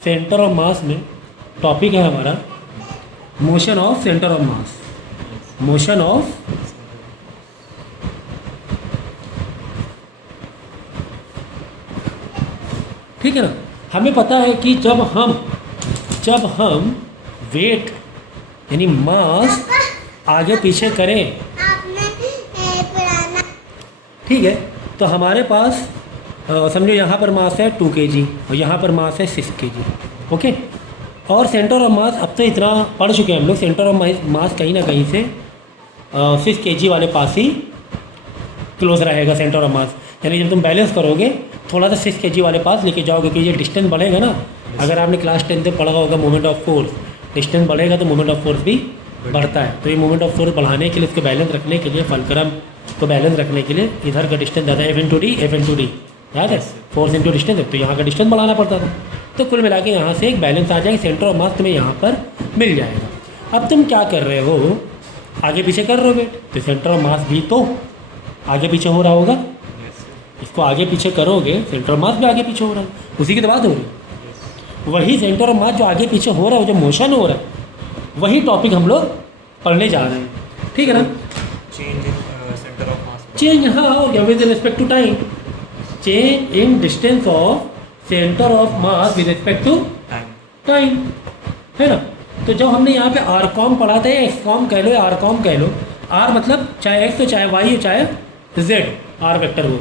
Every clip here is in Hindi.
सेंटर ऑफ मास में टॉपिक है हमारा motion of centre of mass. Motion of ठीक है ना। हमें पता है कि जब हम वेट यानी मास आगे पीछे करें, ठीक है, तो हमारे पास समझो यहाँ पर मास है 2 kg और यहाँ पर मास है 6 kg, ओके। और सेंटर ऑफ मास अब तो इतना पढ़ चुके हैं हम लोग, सेंटर ऑफ मास कहीं ना कहीं से 6 kg वाले पास ही क्लोज रहेगा सेंटर ऑफ मास। यानी जब तुम बैलेंस करोगे थोड़ा सा 6 kg वाले पास लेके जाओगे कि ये डिस्टेंस बढ़ेगा ना। अगर आपने क्लास 10 में पढ़ा होगा मोमेंट ऑफ फोर्स, डिस्टेंस बढ़ेगा तो मोमेंट ऑफ फोर्स भी बढ़ता है। तो ये मोमेंट ऑफ फोर्स बढ़ाने के लिए, इसको बैलेंस रखने के लिए, फलक्रम को बैलेंस रखने के लिए इधर का डिस्टेंस ज़्यादा F/d याद है, फोर्स इंटू डिस्टेंस है, तो यहाँ का डिस्टेंस बढ़ाना पड़ता था। तो कुल मिला के यहाँ से एक बैलेंस आ जाएगा, सेंटर ऑफ मास तुम्हें यहाँ पर मिल जाएगा। अब तुम क्या कर रहे हो, आगे पीछे कर रहे हो वेट, तो सेंटर ऑफ मास भी तो आगे पीछे हो रहा होगा। इसको आगे पीछे करोगे सेंटर ऑफ मास भी आगे पीछे हो रहा है, उसी की तो बात हो रही है। वही सेंटर ऑफ मास जो आगे पीछे हो रहा है, जो मोशन हो रहा है, वही टॉपिक हम लोग पढ़ने जा रहे हैं, ठीक है ना। Change in centre of mass, change हाँ हो गया with respect to time, change in distance of centre of mass with respect to time, है ना। तो जब हमने यहाँ पे आर कॉम पढ़ा था, एक्स कॉम कह लो या आर कॉम कह लो, आर मतलब चाहे एक्स हो चाहे वाई हो चाहे जेड, आर वेक्टर हो,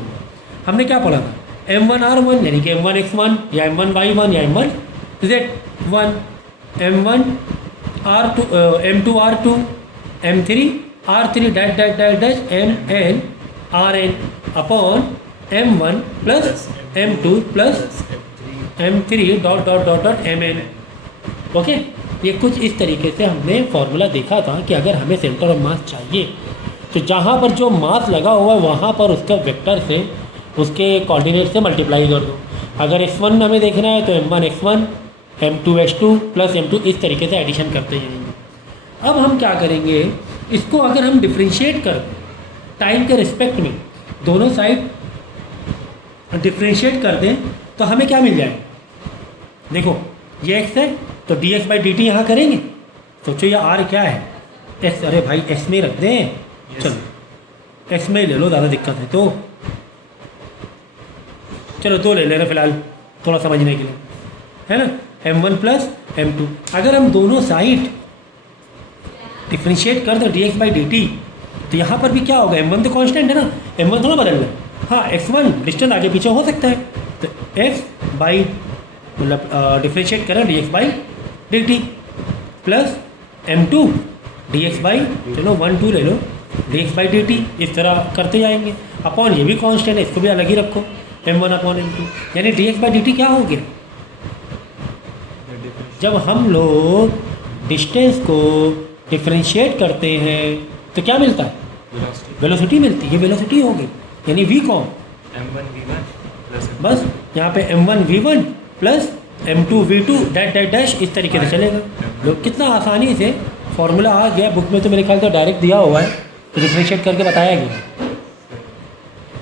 हमने क्या पढ़ा था M1R1 यानी कि M1x1 या M1y1 या M1z1, M1R2 M2R2 M3R3 dash dash dash dash MNRN upon M1 plus M2 plus M3 dot dot dot dot MN, okay. ये कुछ इस तरीके से हमने फॉर्मूला देखा था कि अगर हमें सेंटर ऑफ मास चाहिए तो जहाँ पर जो मास लगा हुआ है वहाँ पर उसका वेक्टर से, उसके कोऑर्डिनेट से मल्टीप्लाई कर दो। अगर x1 हमें देखना है तो M1x1 M2x2 प्लस M2 इस तरीके से एडिशन करते जाएंगे। अब हम क्या करेंगे, इसको अगर हम डिफ्रेंशिएट कर दें टाइम के रिस्पेक्ट में, दोनों साइड डिफ्रेंशिएट कर दें तो हमें क्या मिल जाएगा। देखो ये x है तो dx/dt यहाँ करेंगे, सोचो ये r क्या है x, अरे भाई x में रख दें, चलो x में ले लो, ज़्यादा दिक्कत है तो चलो 2 ले लेना फिलहाल थोड़ा समझने के लिए, है ना। M1 प्लस M2, अगर हम दोनों साइड डिफ्रेंशिएट कर दें dx/dt तो यहाँ पर भी क्या होगा, M1 तो कांस्टेंट है ना, M1 थोड़ा बदल रहा है, हाँ x1 डिस्टेंस आगे पीछे हो सकता है, तो x बाई मतलब डिफ्रेंशिएट करें dx/dt प्लस M2 dx/ चलो 1 2 ले लो dx/dt, इस तरह करते जाएंगे। अपॉन ये भी कांस्टेंट है, इसको भी अलग ही रखो M1 अपॉन M2, यानी dx/dt क्या हो गया, जब हम लोग डिस्टेंस को डिफ्रेंशिएट करते हैं तो क्या मिलता है, वेलोसिटी मिलती है, ये वेलोसिटी हो गई, यानी v कौन M1v1 प्लस बस यहाँ पे M1v1 plus M2v2 dash dash dash इस तरीके से चलेगा। लोग कितना आसानी से फॉर्मूला आ गया, बुक में तो मेरे ख्याल से डायरेक्ट दिया हुआ है, तो डिफ्रेंशिएट करके बताया गया,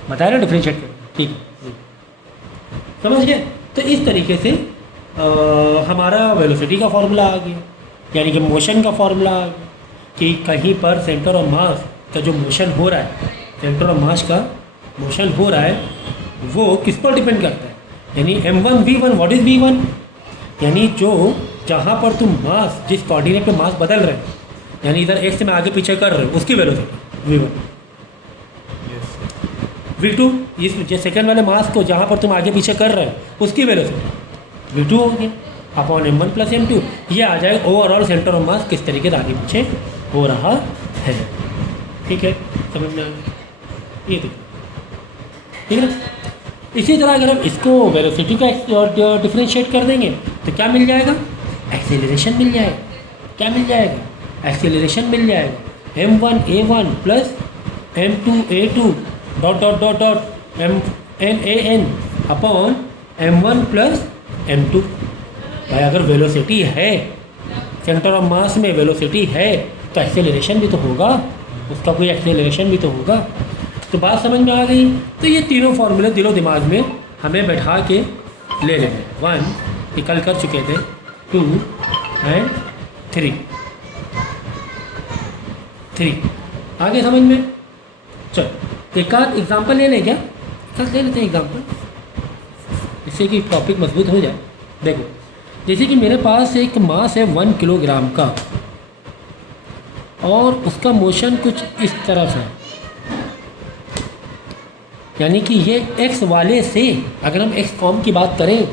बताया ना डिफ्रेंशिएट करके, ठीक है समझ गए। तो इस तरीके से हमारा वेलोसिटी का फॉर्मूला आ गया, यानी कि मोशन का फॉर्मूला आ गया कि कहीं पर सेंटर ऑफ मास का जो मोशन हो रहा है, सेंटर ऑफ मास का मोशन हो रहा है वो किस पर डिपेंड करता है, यानी M1v1 व्हाट इज़ v1, यानी जो जहाँ पर तुम मास जिस कोऑर्डिनेट पे मास बदल रहे हैं, यानी इधर x में आगे पीछे कर रहे हो उसकी वेलोसिटी v1, v2 इस जो सेकंड वाले मास को जहाँ पर तुम आगे पीछे कर रहे हो उसकी वेलोसिटी v2 हो गया अपॉन M1 प्लस M2, ये आ जाएगा ओवरऑल सेंटर ऑफ मास किस तरीके से आगे पीछे हो रहा है, ठीक है समझ में आ गया, ये देखो ठीक है ना। इसी तरह अगर हम इसको वेलोसिटी का डिफ्रेंशिएट कर देंगे तो क्या मिल जाएगा, एक्सेलरेशन मिल जाएगा, क्या मिल जाएगा, एक्सेलरेशन मिल जाएगा, M1a1 plus M2a2 dot dot dot dot MNAN upon M1 plus M2। भाई अगर वेलोसिटी है, सेंटर ऑफ मास में वेलोसिटी है तो एक्सेलरेशन भी तो होगा, उसका कोई एक्सेलरेशन भी तो होगा। तो बात समझ में आ गई। तो ये तीनों फॉर्मूले दिलो दिमाग में हमें बैठा के ले लेंगे। 1 ये कल कर चुके थे 2 एंड 3 आगे समझ में। चलो एक आध एग्जाम्पल ले लें क्या, कल ले लेते हैं एग्जाम्पल, इससे कि टॉपिक मजबूत हो जाए। देखो जैसे कि मेरे पास एक मास है 1 किलोग्राम का और उसका मोशन कुछ इस तरफ है, यानी कि ये x वाले से, अगर हम x कॉम की बात करें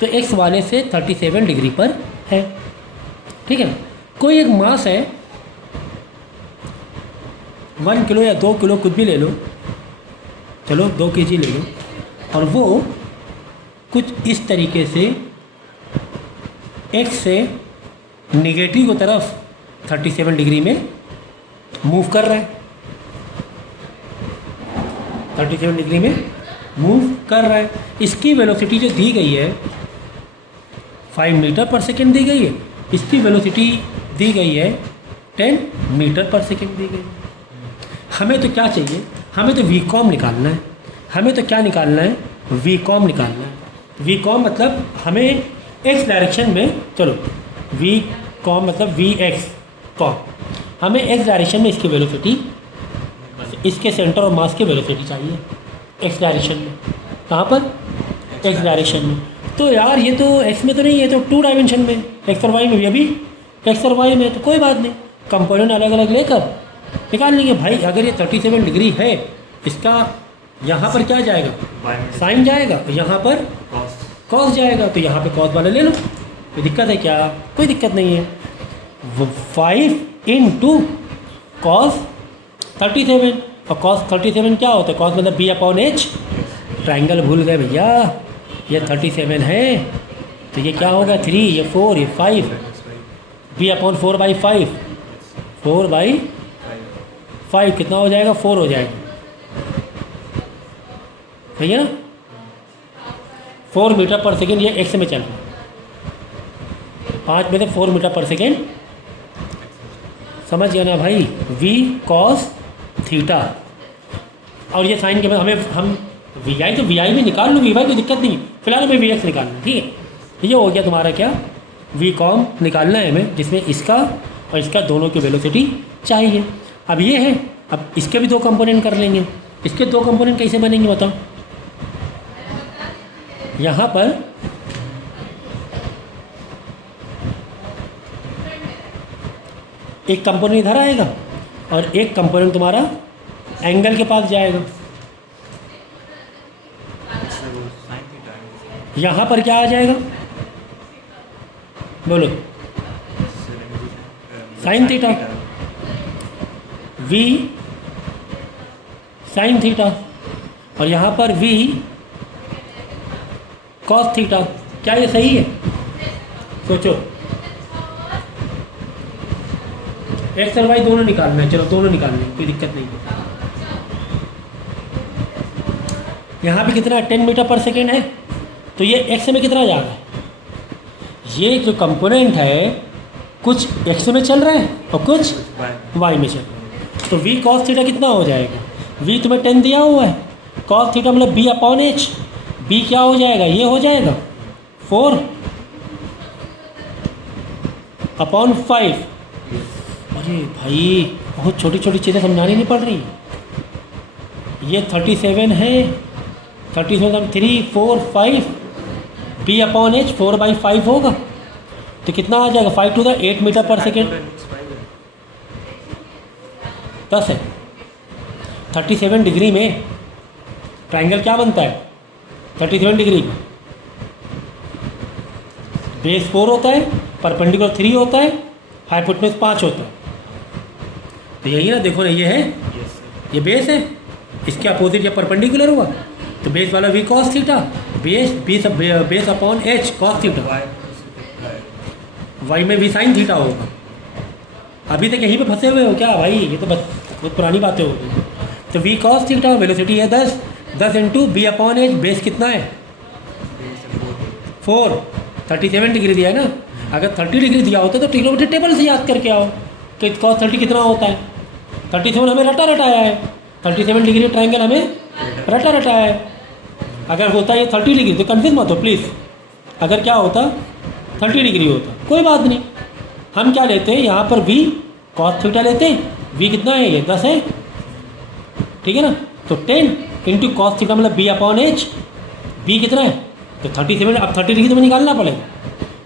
तो x वाले से 37 डिग्री पर है, ठीक है ना। कोई एक मास है 1 किलो या 2 किलो कुछ भी ले लो, चलो 2 kg ले लो, और वो कुछ इस तरीके से x से निगेटिव की तरफ 37 डिग्री में मूव कर रहा है, 37 डिग्री में मूव कर रहा है। इसकी वेलोसिटी जो दी गई है 5 मीटर पर सेकेंड दी गई है, इसकी वेलोसिटी दी गई है 10 मीटर पर सेकेंड दी गई है। हमें तो क्या चाहिए, हमें तो वी कॉम निकालना है, हमें तो क्या निकालना है, वी कॉम निकालना है। वी कॉम मतलब हमें एक्स डायरेक्शन में, चलो वी कॉम मतलब वी एक्स कॉम, हमें एक्स डायरेक्शन में इसकी वेलोसिटी, इसके सेंटर और मास की वेलोसिटी चाहिए एक्स डायरेक्शन में। कहाँ पर, एक्स डायरेक्शन में। तो यार ये तो एक्स में तो नहीं, ये तो 2 डायमेंशन में, एक्स और वाई में भी, अभी एक्स और वाई में, तो कोई बात नहीं, कंपोनेंट अलग अलग लेकर निकाल लेंगे। भाई अगर ये 37 डिग्री है, इसका यहाँ पर क्या जाएगा, साइन जाएगा, यहाँ पर कॉस जाएगा, तो यहाँ पे कॉस वाला ले लो, कोई दिक्कत है क्या, कोई दिक्कत नहीं है। 5 × cos 37, और cos 37 क्या होता है, cos मतलब B/H, ट्राइंगल भूल गए भैया, ये 37 है तो ये क्या होगा 3, ये 4, ये 5, B/4/5, 4/5 कितना हो जाएगा, 4 हो जाएगा, सही है ना। 4 मीटर पर सेकेंड, ये एक्स में चल रहा है, 5 में से 4 मीटर पर सेकेंड, समझ गया ना भाई, v cos थीटा। और ये साइन के बाद हम वी आई, तो वी आई भी निकाल लूँ, वी वाई कोई दिक्कत नहीं, फिलहाल हमें वी एक्स निकालना है, ठीक है। ये हो गया तुम्हारा क्या, वी कॉम निकालना है हमें, जिसमें इसका और इसका दोनों की वेलोसिटी चाहिए। अब ये है, अब इसके भी 2 कंपोनेंट कर लेंगे। इसके 2 कंपोनेंट कैसे बनेंगे बताओ। यहाँ पर एक कंपोनेंट इधर आएगा और एक कंपोनेंट तुम्हारा एंगल के पास जाएगा। यहाँ पर क्या आ जाएगा, बोलो, sine theta, v sine theta, और यहाँ पर v कॉस थीटा। क्या ये सही है, सोचो, एक्स और वाई दोनों निकालना है, चलो दोनों निकालना है, कोई दिक्कत नहीं है। यहाँ पे कितना 10 मीटर पर सेकेंड है, तो ये एक्स में कितना जा रहा है, ये जो कंपोनेंट है कुछ एक्स में चल रहा है और कुछ वाई में चल रहा है। तो v cos थीटा कितना हो जाएगा, v तुम्हें 10 दिया हुआ है, cos थीटा मतलब B/H, b क्या हो जाएगा, ये हो जाएगा 4/5। अरे भाई बहुत छोटी छोटी चीज़ें समझानी नहीं पड़ रही। ये 37 है, 37 3 4 5, B/H 4/5 होगा, तो कितना आ जाएगा, 5 to the 8 मीटर पर सेकेंड, 10 है। 37 डिग्री में ट्राइंगल क्या बनता है, 37 डिग्री बेस 4 होता है, परपेंडिकुलर 3 होता है, हाइपोटेन्यूज 5 होता है। तो यही ना, देखो ना, ये है, ये बेस है, इसके अपोजिट ये परपेंडिकुलर हुआ, तो बेस वाला v cos थीटा, बेस/H cos थीटा, वाई में v sin थीटा होगा। अभी तक यहीं पे फंसे हुए हो क्या भाई, ये तो बहुत पुरानी बातें हो गई। तो v cos थीटा वेलोसिटी है 10 × B/H, बेस कितना है 4, 37 डिग्री दिया है ना। अगर 30 डिग्री दिया होता तो ट्रिग्नोमेट्री टेबल से याद करके आओ कि cos 30 कितना होता है। 37 हमें रटा रटाया है, 37 डिग्री ट्राइंगल हमें रटा रटाया है। अगर होता है ये 30 डिग्री तो कन्फ्यूज मत हो प्लीज़, अगर क्या होता 30 डिग्री होता, कोई बात नहीं, हम क्या लेते हैं यहाँ पर v cos थीटा लेते हैं। v कितना है, ये 10 है, ठीक है ना। तो 10 इंटू कॉस थीटा मतलब b/h, b कितना है तो 37। अब 30 डिग्री तो निकालना पड़ेगा।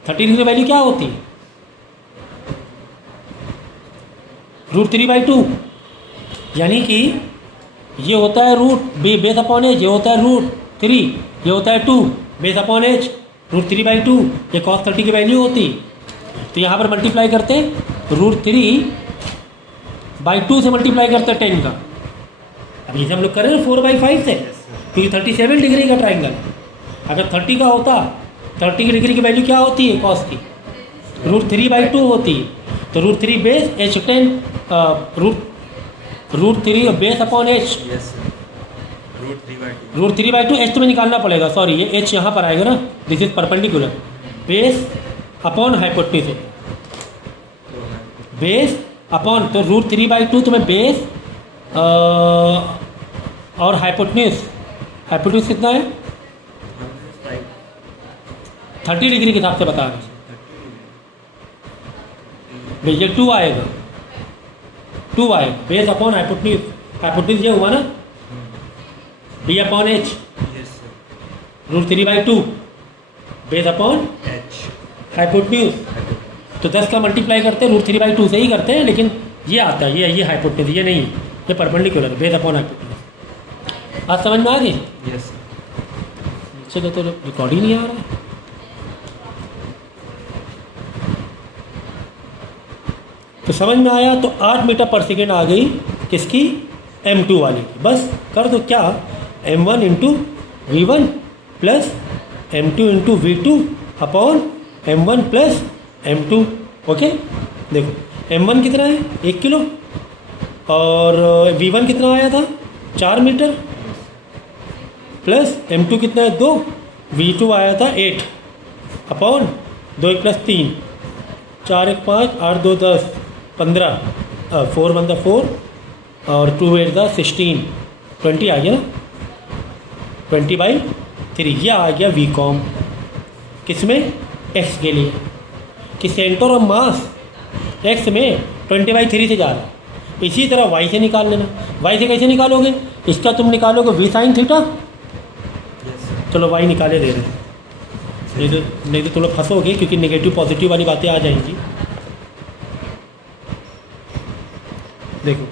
30 डिग्री वैल्यू क्या होती है, √3/2, यानी कि ये होता है बेस/h, ये होता है √3, ये होता है 2 बेस/h, √3/2 ये cos 30 की वैल्यू होती। तो यहाँ पर मल्टीप्लाई करते हैं √3/2 से मल्टीप्लाई करते हैं 10 का। अब जैसे हम लोग करें ना 4/5 से, क्योंकि 37 डिग्री का ट्राइंगल, अगर 30 का होता 30 डिग्री की वैल्यू क्या होती है कॉस की, √3/2 होती है। तो √3 base h10 √3 बेस/h, Yes, sir. √3/2. √3/2 h तुम्हें निकालना पड़ेगा, सॉरी ये h यहाँ पर आएगा ना, this is perpendicular, base upon hypotenuse, base upon, तो √3/2 तुम्हें बेस और हाइपोटेन्यूज कितना है 30 डिग्री के हिसाब से बता रहे भैया, 2 आएगा, 2 आएगा, बेस अपॉन हाइपोटेन्यूज ये हुआ ना, b/h Yes, sir. √3/2 base upon H. Hypotenuse. तो 10 का मल्टीप्लाई करते हैं √3/2 से ही करते हैं, लेकिन ये आता है, ये हाइपोटेन्यूज, ये नहीं, ये परपेंडिकुलर बेस अपॉन हाइपोटेन्यूज। आज समझ में आ गई? Yes, sir. चलो तो रिकॉर्ड ही नहीं आ रहा है। तो समझ में आया, तो 8 मीटर पर सेकेंड आ गई किसकी, m2 वाली की। बस कर दो क्या, m1 into v1 plus m2 into v2 upon m1 plus m2। Okay, देखो m1 कितना है 1 किलो और v1 कितना आया था 4 मीटर प्लस m2 कितना है 2, v2 आया था 8 अपॉन 2 1 प्लस 3, 4 1 5, 8 2 10, 15, 4 1 4 और 2 8 16, 20 आ गया ना, 20/3। यह आ गया वी कॉम, किसमें x के लिए, कि सेंटर ऑफ मास x में 20/3 से जा रहा है। इसी तरह y से निकाल लेना। y से कैसे निकालोगे, इसका तुम निकालोगे v sin theta. Yes, sir. चलो y निकाले दे रहे हैं, नहीं तो तुम लोग फंसोगे, क्योंकि नेगेटिव पॉजिटिव वाली बातें आ जाएंगी। देखो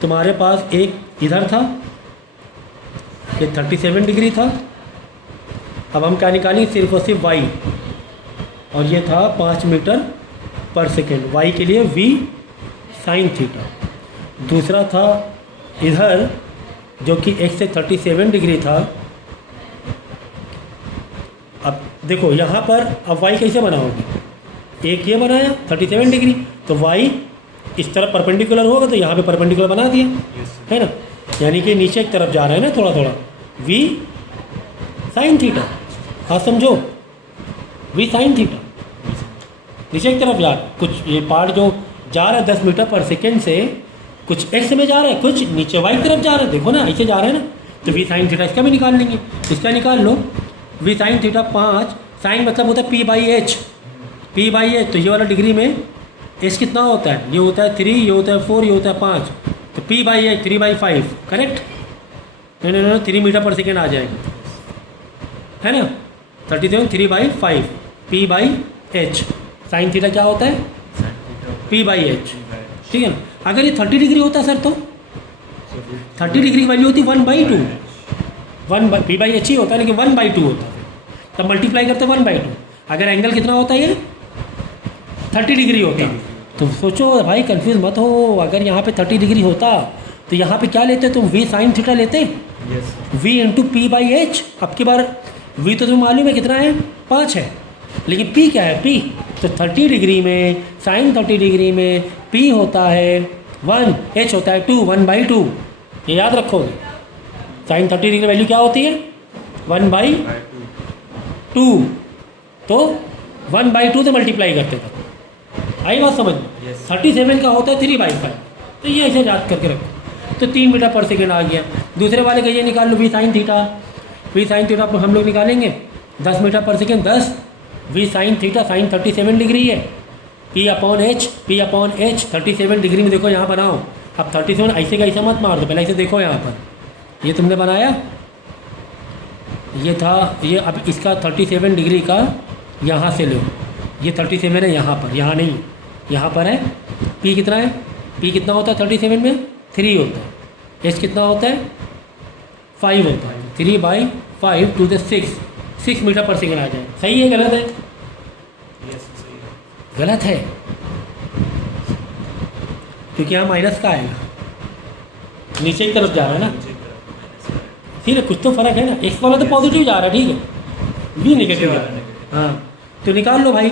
तुम्हारे पास एक इधर था, ये 37 डिग्री था। अब हम क्या निकालेंगे, सिर्फ और सिर्फ y, और ये था 5 मीटर पर सेकेंड, y के लिए v sin थीटा। दूसरा था इधर जो कि x से 37 डिग्री था। अब देखो यहाँ पर अब y कैसे बनाओगे, एक ये बनाया 37 डिग्री, तो y इस तरफ परपेंडिकुलर होगा, तो यहाँ पे परपेंडिकुलर बना दिया, Yes, sir. है ना, यानी कि नीचे की तरफ जा रहा है ना थोड़ा थोड़ा, v sin थीटा। हाँ समझो, v sin थीटा नीचे की तरफ जा रहा है, कुछ ये पार्ट जो जा रहा है 10 मीटर पर सेकेंड से, कुछ x में जा रहा है, कुछ नीचे y की तरफ जा रहा है, देखो ना ऐसे जा रहा है ना, तो v sin थीटा इसका भी निकाल लेंगे। इसका निकाल लो, v sin थीटा 5, साइन मतलब होता है p/h, p/h, तो ये वाला डिग्री में h कितना होता है, ये होता है 3, ये होता है 4, ये होता है 5, तो p/h 3/5, करेक्ट, नहीं 3 मीटर पर सेकेंड आ जाएगा, है ना, 37 3/5 p/h। साइन थीटा क्या होता है Sin theta. p/h, P/h. ठीक है ना। अगर ये 30 डिग्री होता सर, तो So, 30 डिग्री की वैल्यू होती 1/2, p/h ही होता है, लेकिन 1/2 होता है, तब मल्टीप्लाई करते 1/2। अगर एंगल कितना होता है, ये 30 डिग्री होता। तो सोचो भाई, कंफ्यूज मत हो, अगर यहाँ पे 30 डिग्री होता तो यहाँ पे क्या लेते तुम, v sin थीटा लेते, Yes, sir. v into p/h। अब की बार v तो तुम्हें मालूम है कितना है 5 है, लेकिन p क्या है, p तो 30 डिग्री में, sin 30 डिग्री में p होता है 1, h होता है 2, 1/2, ये याद रखोगे। sin 30 डिग्री वैल्यू क्या होती है 1/2, By 2. तो 1/2 से मल्टीप्लाई करते थे। आई बात समझ में? Yes. 37 का होता है 3/5, तो ये ऐसे याद करके रखो। तो 3 मीटर पर सेकेंड आ गया। दूसरे वाले का ये निकाल लो, v sin theta. v sin theta हम लोग निकालेंगे 10 मीटर पर second, 10 V sine theta sine 37 degree है, पी अपॉन एच 37 डिग्री में देखो यहाँ बनाओ। अब 37 ऐसे का ऐसा मत मार दो, पहले ऐसे देखो यहाँ पर, ये तुमने बनाया, ये था, ये अब इसका 37 डिग्री का यहाँ से लो, ये 37 है यहाँ पर, यहाँ नहीं, यहाँ पर है। पी कितना है, पी कितना होता है 37 में 3 होता है, एच कितना होता है 5 होता है, 3/5 टू द 6 मीटर पर सेकेंड आ जाए। सही है गलत है? यस सही है। गलत है, क्योंकि यहाँ माइनस का आएगा, नीचे की तरफ जा रहा है ना, नीचे की तरफ minus का ठीक है, कुछ तो फर्क है ना। एक्स वाला तो पॉजिटिव जा रहा है, ठीक है, वी नेगेटिव जा रहा है। हाँ, तो निकाल लो भाई,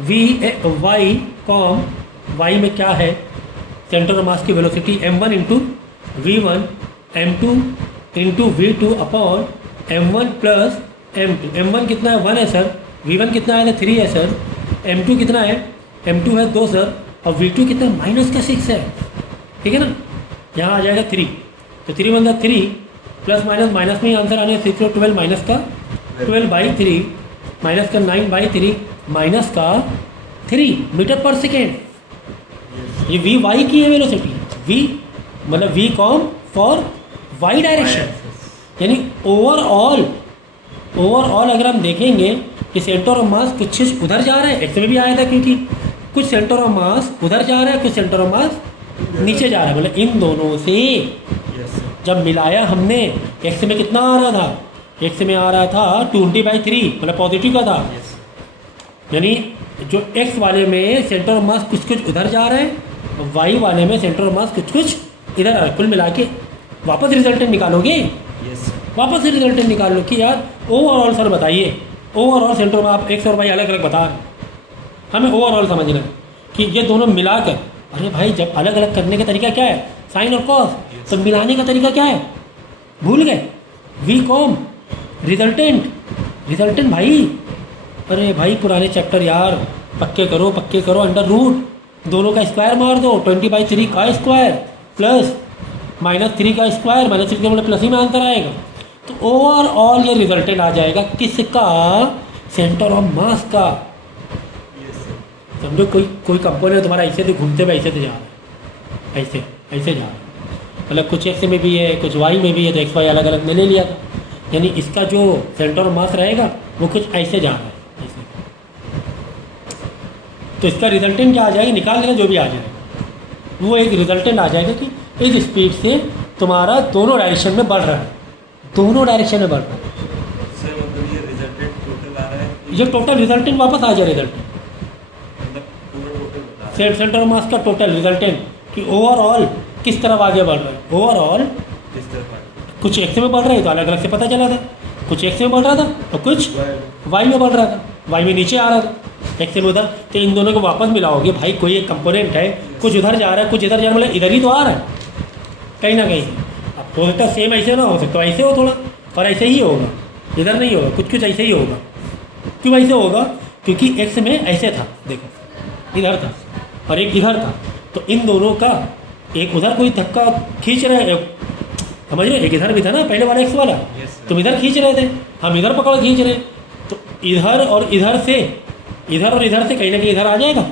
वी वाई कॉम, वाई में क्या है, सेंटर ऑफ मास की velocity m1 into v1 m2 into v2 upon m1 plus m2। m1 कितना है 1 है सर, v1 कितना है 3 है सर, m2 कितना है, m2 है 2 सर, और v2 कितना है -6 है, ठीक है ना। यहाँ आ जाएगा 3, तो 3 बनता 3 प्लस माइनस, माइनस में ही आंसर आने 6 और 12 माइनस का 12/3 माइनस का 9/3 माइनस का 3 मीटर पर सेकेंड। ये वी वाई की है वेलोसिटी, वी मतलब V com for Y direction, यानी ओवरऑल अगर हम देखेंगे कि सेंटर ऑफ मास कुछ उधर जा रहा है, एक्स में भी आया था, क्योंकि कुछ सेंटर ऑफ मास उधर जा रहा है, कुछ सेंटर ऑफ मास नीचे जा रहा है, मतलब इन दोनों से यस जब मिलाया हमने, एक्स में कितना आ रहा था, एक्स में आ रहा था 20/3 मतलब पॉजिटिव का था, यस यानी जो एक्स वाले में सेंटर ऑफ मास कुछ उधर जा रहा है, और वाई वाले में सेंटर ऑफ मास कुछ इधर आ रहा है। कुल मिला के वापस रिजल्टेंट निकालोगे, यस वापस से रिजल्टेंट निकाल लो कि यार ओवरऑल सर बताइए, ओवरऑल सेंटर ऑफ आप एक्स और वाई अलग अलग बता रहे हैं, हमें ओवरऑल समझना है कि ये दोनों मिलाकर, अरे भाई जब अलग अलग करने का तरीका क्या है, साइन और कॉस, तो मिलाने का तरीका क्या है, भूल गए, वी कॉम रिजल्टेंट भाई, अरे भाई पुराने चैप्टर यार पक्के करो, अंडर रूट दोनों का स्क्वायर मार दो, 20/3 का स्क्वायर प्लस -3 का स्क्वायर, -3 का मतलब प्लस ही में आंसर आएगा, तो ओवरऑल ये रिजल्टेंट आ जाएगा किसका, सेंटर ऑफ मास का। यस समझो कोई कंपोनेंट तुम्हारा ऐसे तो घूमते हुए ऐसे तो जा रहा है, ऐसे जा रहा है, मतलब कुछ एक्स में भी है कुछ वाई में भी है, तो एक्स वाई अलग अलग मैंने लिया था, यानी इसका जो सेंटर ऑफ मास रहेगा वो कुछ ऐसे जा रहा है, ऐसे। तो इसका रिजल्टेंट क्या आ जाएगा, निकाल लेना जो भी आ जाएगा, वो एक रिजल्टेंट आ जाएगा कि इस स्पीड से तुम्हारा दोनों डायरेक्शन में बढ़ रहा है, दोनों डायरेक्शन में बढ़ रहा है, सर मतलब ये रिजल्टेंट टोटल आ रहा है, ये टोटल रिजल्टेंट वापस आ जाए, रिजल्टेंट मतलब पूरा टोटल बता रहा है सेंटर ऑफ मास का टोटल रिजल्टेंट कि ओवरऑल किस तरफ आगे बढ़ रहा है, ओवरऑल किस तरफ आ रहा कुछ एक्स में बढ़ रहा है तो अलग अलग से पता चला था, कुछ एक्स में बढ़ रहा था और कुछ है। वाई में बढ़ रहा था, वाई में नीचे आ रहा था, एक्स में उधर, तो इन दोनों को वापस मिलाओगे भाई, कोई एक कंपोनेंट है कुछ उधर जा रहा है कुछ इधर जा रहा है, मतलब इधर ही तो आ रहा है कहीं ना कहीं। अब हो सकता है सेम ऐसे ना हो सकता, ऐसे हो थोड़ा, और ऐसे ही होगा, इधर नहीं होगा, कुछ ऐसे ही होगा। क्यों ऐसे होगा, क्योंकि एक्स में ऐसे था, देखो इधर था और एक इधर था, तो इन दोनों का एक उधर कोई धक्का खींच रहा है, समझ रहे हो, एक इधर भी था ना पहले वाला एक्स वाला, Yes, sir. तुम इधर खींच रहे थे, हम इधर पकड़ खींच रहे, तो इधर और इधर से कहीं ना कहीं इधर आ जाएगा,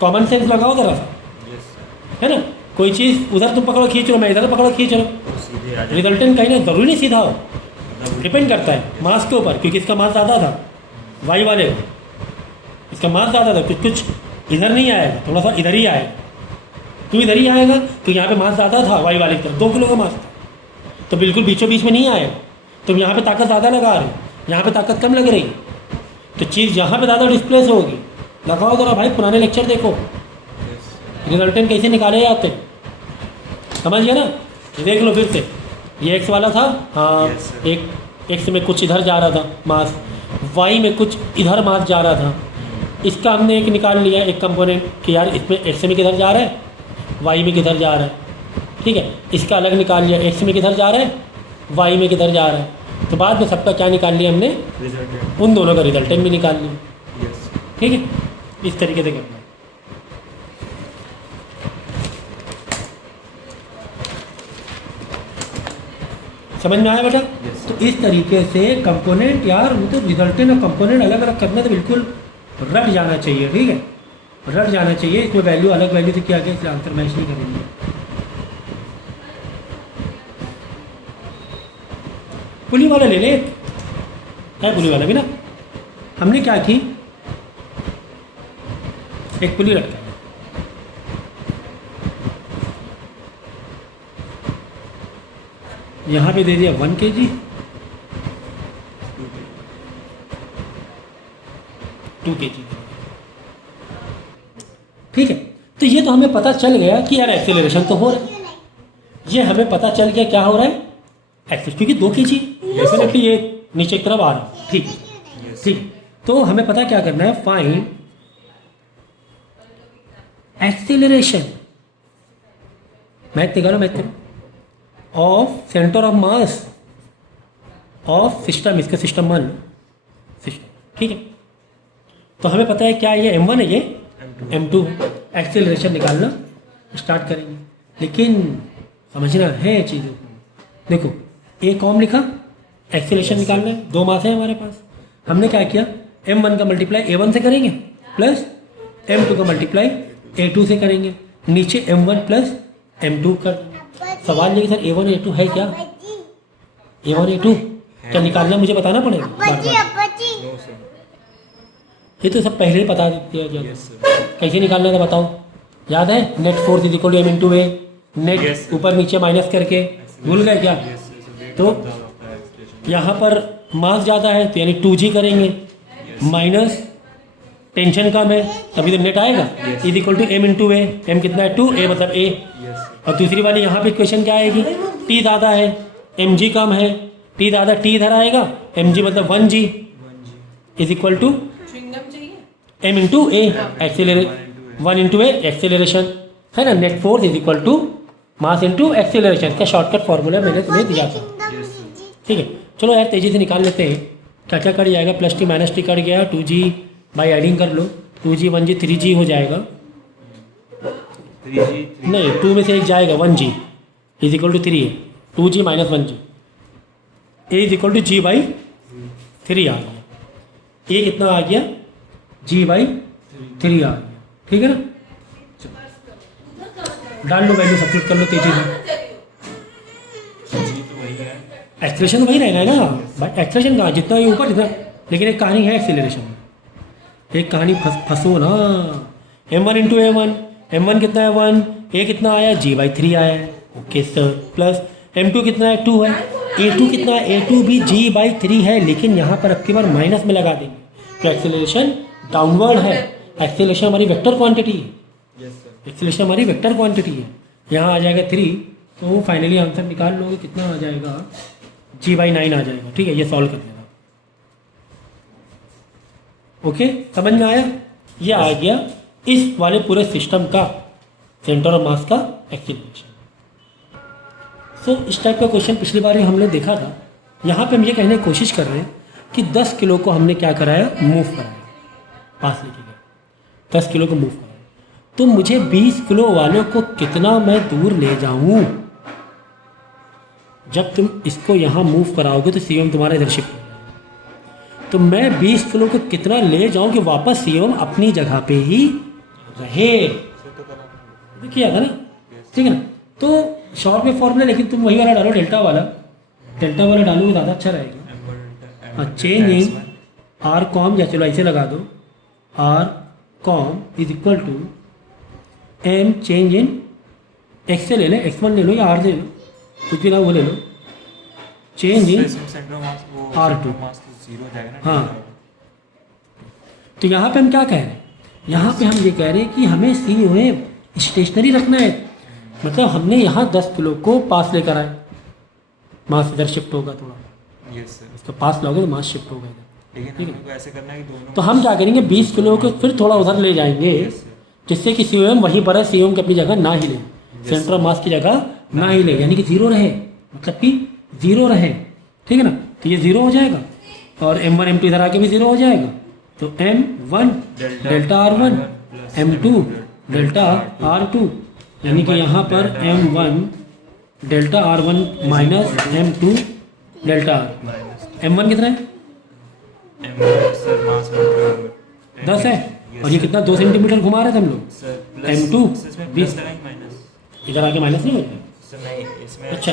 कॉमन सेंस लगाओ जरा सा, यस है ना, कोई चीज़ उधर तुम पकड़ो खींच रहे हो, मैं इधर पकड़ो खींच रहा हूँ, तो सीधे आ जाए रिजल्टेंट कहीं ना ज़रूरी नहीं सीधा हो, मतलब डिपेंड करता है मास के ऊपर, क्योंकि इसका मास ज़्यादा था वाई वाले को, इसका मास ज़्यादा था, कुछ इधर नहीं आएगा, थोड़ा सा इधर ही आएगा, क्यों इधर ही आएगा, क्योंकि यहाँ पे मास ज़्यादा था वाई वाले की तरफ, 2 किलो का मास था, तो बिल्कुल बीचों बीच में नहीं आएगा, तुम यहाँ पे ताकत ज़्यादा लगा रहे हो, यहाँ पे ताकत कम लग रही, तो चीज़ यहाँ पे ज़्यादा डिस्प्लेस होगी। लगाओ जरा भाई पुराने लेक्चर देखो, यस रिजल्टेंट कैसे निकाले जाते हैं, समझ गए ना, देख लो फिर से, ये एक्स वाला था, हाँ Yes, sir. एक एक्स में कुछ इधर जा रहा था मास, वाई में कुछ इधर मास जा रहा था, इसका हमने एक निकाल लिया एक कंपोनेंट कि यार इसमें एक्स में किधर जा रहा है, वाई में किधर जा रहा है, ठीक है, इसका अलग निकाल लिया, एक्स में किधर जा रहा है, वाई में किधर जा रहा है, तो बाद में सबका क्या निकाल लिया हमने, रिजल्टेंट उन दोनों का रिजल्टेंट भी निकाल लिया, यस ठीक है, इस तरीके से करना है। समझ में आया बेटा? यस तो इस तरीके से कंपोनेंट यार मतलब रिजल्टेंट और कंपोनेंट अलग अलग करना तो बिल्कुल रट जाना चाहिए, ठीक है, रट जाना चाहिए। इसमें वैल्यू अलग वैल्यू से किया गया इसलिए आंसर मैच नहीं करेंगे। पुली वाला ले ले, है पुली वाला भी ना। हमने क्या की, एक पुली रखा है, यहाँ पे दे दिया 1 kg, 2 kg, ठीक है। तो ये तो हमें पता चल गया कि यार एक्सेलरेशन तो हो रहा है, ये हमें पता चल गया क्या हो रहा है, एक्सेस, क्योंकि 2 kg डेफिनेटली ये नीचे की तरफ आ रहा है, ठीक है, ठीक है। तो हमें पता क्या करना है, फाइंड एक्सेलरेशन, मैथ निकालो, मैथ करो, of centre of mass of system, इसका सिस्टम मान लो सिस्टम, ठीक है। तो हमें पता है क्या ये m1 है, ये m2 एक्सेलरेशन निकालना स्टार्ट करेंगे, लेकिन समझना है चीज़ों को। देखो ए कॉम लिखा, एक्सेलरेशन निकालना है, 2 मास है हमारे पास। हमने क्या किया, m1 का मल्टीप्लाई a1 से करेंगे प्लस m2 का मल्टीप्लाई a2 से करेंगे, नीचे m1 प्लस m2 कर। सवाल ये कि सर a1 a2 है क्या, a1 a2 क्या निकालना मुझे बताना पड़ेगा बार बार? No, sir. ये तो सब पहले ही बता दिया गया Yes, था। sir. कैसे निकालना था बताओ, याद है, net force is equal to m into A, net Yes, sir. ऊपर नीचे माइनस करके, भूल गए क्या? Yes, sir. So weight तो comes out of the acceleration. यहाँ पर मास ज़्यादा है तो यानी 2g करेंगे, माइनस टेंशन कम है तभी तो नेट आएगा, is equal to m into A, M कितना है 2, ए मतलब a। Yes, sir. और दूसरी वाली यहाँ पे इक्वेशन क्या आएगी, t ज़्यादा है mg कम है, t ज़्यादा t इधर आएगा, mg मतलब 1g 1G. Is equal to chewing gum चाहिए, m इंटू ए एक्सेलरे 1 इंटू ए एक्सेलरेशन है ना, net force is equal to mass into acceleration का शॉर्टकट फॉर्मूला मैंने तुम्हें दिया था, Yes, sir. ठीक है। चलो यार तेज़ी से निकाल लेते हैं, क्या क्या कट जाएगा, plus T minus T cut गया, 2g बाई एडिंग कर लो, 2g 1g 3g हो जाएगा, 3G. 3. नहीं 2 में से एक जाएगा 1g इज इक्वल टू 3 है, 2g minus 1g, A is equal to g by 3 आ गया, ए कितना आ गया, g बाई 3 आ गया, ठीक है ना। डाल लो वैल्यू, सब्स्टिट्यूट कर लो तेजी से, G तो वही है. एक्सेलरेशन वही रहेगा ना भाई, एक्सेलरेशन कहाँ, जितना ये ऊपर जितना, लेकिन एक कहानी है एक्सेलरेशन में, एक कहानी फंसो ना, m1 इंटू m1, m1 कितना है 1, a कितना आया g बाई 3 आया है, ओके सर, प्लस m2 कितना है 2 है, a2 कितना है, a2 भी g बाई 3 है, लेकिन यहाँ पर अब की बार माइनस में लगा देंगे तो एक्सेलरेशन डाउनवर्ड है, एक्सेलरेशन हमारी वेक्टर क्वांटिटी है, Yes, sir. एक्सेलरेशन हमारी वेक्टर क्वांटिटी है, यहाँ आ जाएगा 3, तो फाइनली आंसर निकाल लोगे कितना आ जाएगा, g बाई 9 आ जाएगा, ठीक है, ये सॉल्व कर देना, ओके, समझ में आया। ये आ गया इस वाले पूरे सिस्टम का सेंटर ऑफ मास का एक्सेलरेशन। सो इस टाइप का क्वेश्चन पिछली बार ही हमने देखा था। यहाँ पे हम ये कहने की कोशिश कर रहे हैं कि 10 किलो को हमने क्या कराया, मूव कराया, पास लेके गए, 10 किलो को मूव कराया, तो मुझे 20 किलो वालों को कितना मैं दूर ले जाऊँ। जब तुम इसको यहाँ मूव कराओगे तो सीएम तुम्हारा इधर शिफ्ट हो जाएगा, तो मैं 20 किलो को कितना ले जाऊँ कि वापस सीएम अपनी जगह पे ही रहे, किया था ना, ठीक है ना। तो शॉर्ट में फॉर्मूला, लेकिन तुम वही वाला डालो, डेल्टा वाला डालो, ज़्यादा अच्छा रहेगा। हाँ, चेंज इन आर कॉम, या चलो ऐसे लगा दो, R com is equal to M change in X से ले लें, x1 ले लो या r ले लो, कुछ भी ना वो ले लो, चेंज इन R2. हाँ। तो यहाँ पे हम क्या कह रहे हैं, यहाँ पे हम ये कह रहे हैं कि हमें सी में स्टेशनरी रखना है, मतलब हमने यहाँ 10 किलो को पास लेकर आए, मास इधर शिफ्ट होगा थोड़ा, Yes, sir. इसका पास लाओगे तो मास शिफ्ट होगा इधर, लेकिन हमें को ऐसे करना है कि दोनों. तो हम क्या करेंगे 20 किलो को फिर थोड़ा उधर ले जाएंगे, Yes, sir. जिससे कि सीओएम वहीं पर है, सीओएम की अपनी जगह ना ही ले, सेंटर ऑफ मास की जगह ना ही ले, यानी कि 0 रहे, मतलब कि 0 रहे, ठीक है ना। तो ये 0 हो जाएगा और m1 m2 इधर आके भी 0 हो जाएगा, तो m1 delta r1 m2 delta r2, यानी कि यहाँ पर m1 delta r1 minus m2 delta R. Minus M1 कितना है? एम सर मास में 10 है। और ये कितना 2 सेंटीमीटर घुमा रहे थे हम लोग। सर प्लस M2 इसमें 20। प्लस लगाएंगे माइनस इधर आके माइनस नहीं होगा? सर नहीं इसमें अच्छा।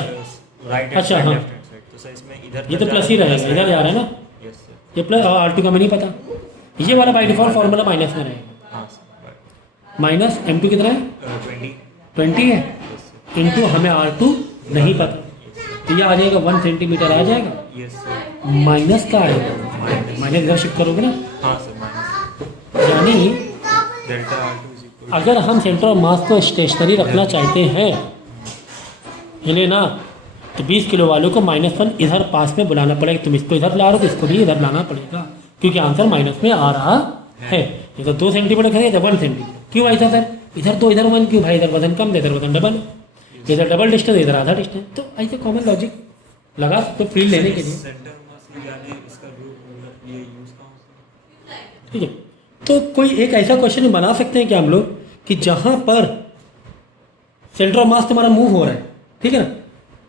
राइट अच्छा, हाँ। लेफ्ट हैंड साइड तो सर इसमें इधर ये तो प्लस ही रहेगा, इधर जा रहा है ना। यस सर ये प्लस R2 का मैं नहीं पता। ये वाला बाई डिफॉल्ट फॉर्मूला माइनस में रहेगा। हाँ सर माइनस M2 कितना है? 20 20 है। यस सर इंटू हमें R2 नहीं पता, तो ये आ जाएगा 1 सेंटीमीटर आ जाएगा। यस सर माइनस का आएगा, माइनस इधर शिफ्ट करोगे ना, हाँ सर माइनस यानी डेल्टा R2 इज इक्वल अगर हम सेंटर ऑफ मास को स्टेशनरी रखना चाहते हैं, हिले ना, तो 20 किलो वालों को -1 इधर पास में बुलाना पड़ेगा। तुम इसको इधर ला रहे हो तो इसको भी इधर लाना पड़ेगा, क्योंकि आंसर माइनस में आ रहा है। इधर 2 सेंटीमीटर खरीदे 1 सेंटीमीटर क्यों ऐसा सर? इधर 2 इधर 1 क्यों भाई? इधर वजन कम इधर वजन डबल, इधर डबल डिस्टेंस इधर आधा डिस्टेंस। तो ऐसे कॉमन लॉजिक लगा सकते हो फील्ड लेने के लिए। सेंटर मास ले जाने इसका रूप ये यूज कहाँ होता है? ठीक है, तो कोई एक ऐसा क्वेश्चन बना सकते हैं कि हम लोग कि जहाँ पर सेंटर ऑफ मास तुम्हारा मूव हो रहा है, ठीक है ना,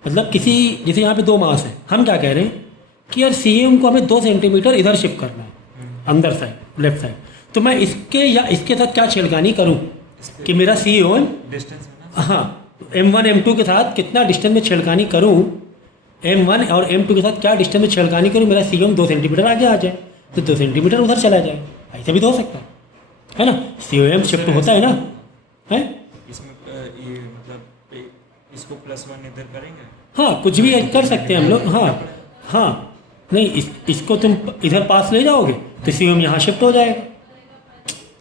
मतलब किसी जैसे यहाँ पे 2 मास है, हम क्या कह रहे हैं कि यार CM को हमें 2 सेंटीमीटर इधर शिफ्ट करना है अंदर साइड लेफ्ट साइड, तो मैं इसके या इसके साथ क्या छेड़खानी करूँ कि मेरा CM, डिस्टेंस है ना हाँ, M1 M2 के साथ कितना डिस्टेंस में छेड़खानी करूँ, M1 और M2 के साथ क्या डिस्टेंस में छेड़खानी करूँ, मेरा CM 2 सेंटीमीटर आगे आ जाए तो 2 सेंटीमीटर उधर चला जाए। ऐसे भी तो हो सकता है ना, CM शिफ्ट होता है ना, है इसमें ये मतलब इसको +1 इधर करेंगे हाँ, कुछ भी कर सकते हैं हम लोग। हाँ हाँ, नहीं इसको तुम इधर पास ले जाओगे तो CM यहाँ शिफ्ट हो जाएगा,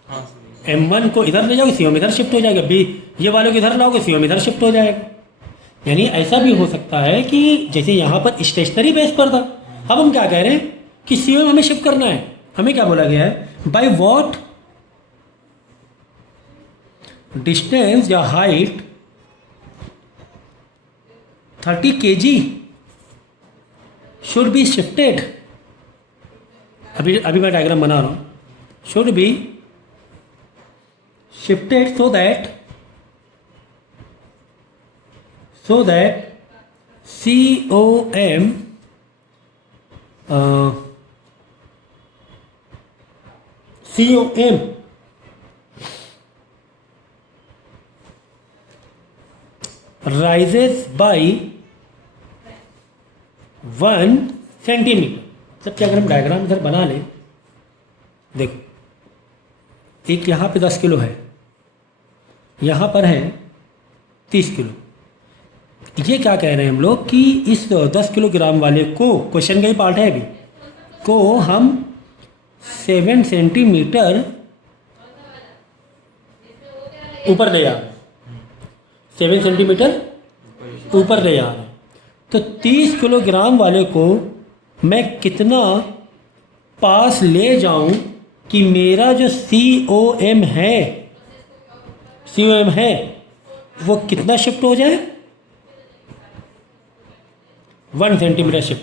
हाँ सर M1 को इधर ले जाओगे CM इधर शिफ्ट हो जाएगा, B ये वालों को इधर लाओगे CM इधर शिफ्ट हो जाएगा। यानी ऐसा भी हो सकता है कि जैसे यहाँ पर स्टेशनरी बेस पर था, अब हम क्या कह रहे हैं कि CM हमें शिफ्ट करना है। हमें क्या बोला गया है, बाय व्हाट डिस्टेंस या height 30 kg should be shifted. अभी मैं डायग्राम बना रहा हूँ, should be shifted so that COM rises by 1 centimetre. मतलब कि अगर हम डायग्राम इधर बना लें, देखो एक यहाँ पे 10 किलो है, यहाँ पर है 30 किलो। ये क्या कह रहे हैं हम लोग कि इस 10 किलोग्राम वाले को, क्वेश्चन का ही पार्ट है अभी, को हम 7 सेंटीमीटर ऊपर ले जा रहे हैं, 7 सेंटीमीटर ऊपर ले जा रहे हैं। तो 30 किलोग्राम वाले को मैं कितना पास ले जाऊं कि मेरा जो COM है वो कितना शिफ्ट हो जाए, 1 सेंटीमीटर शिफ्ट।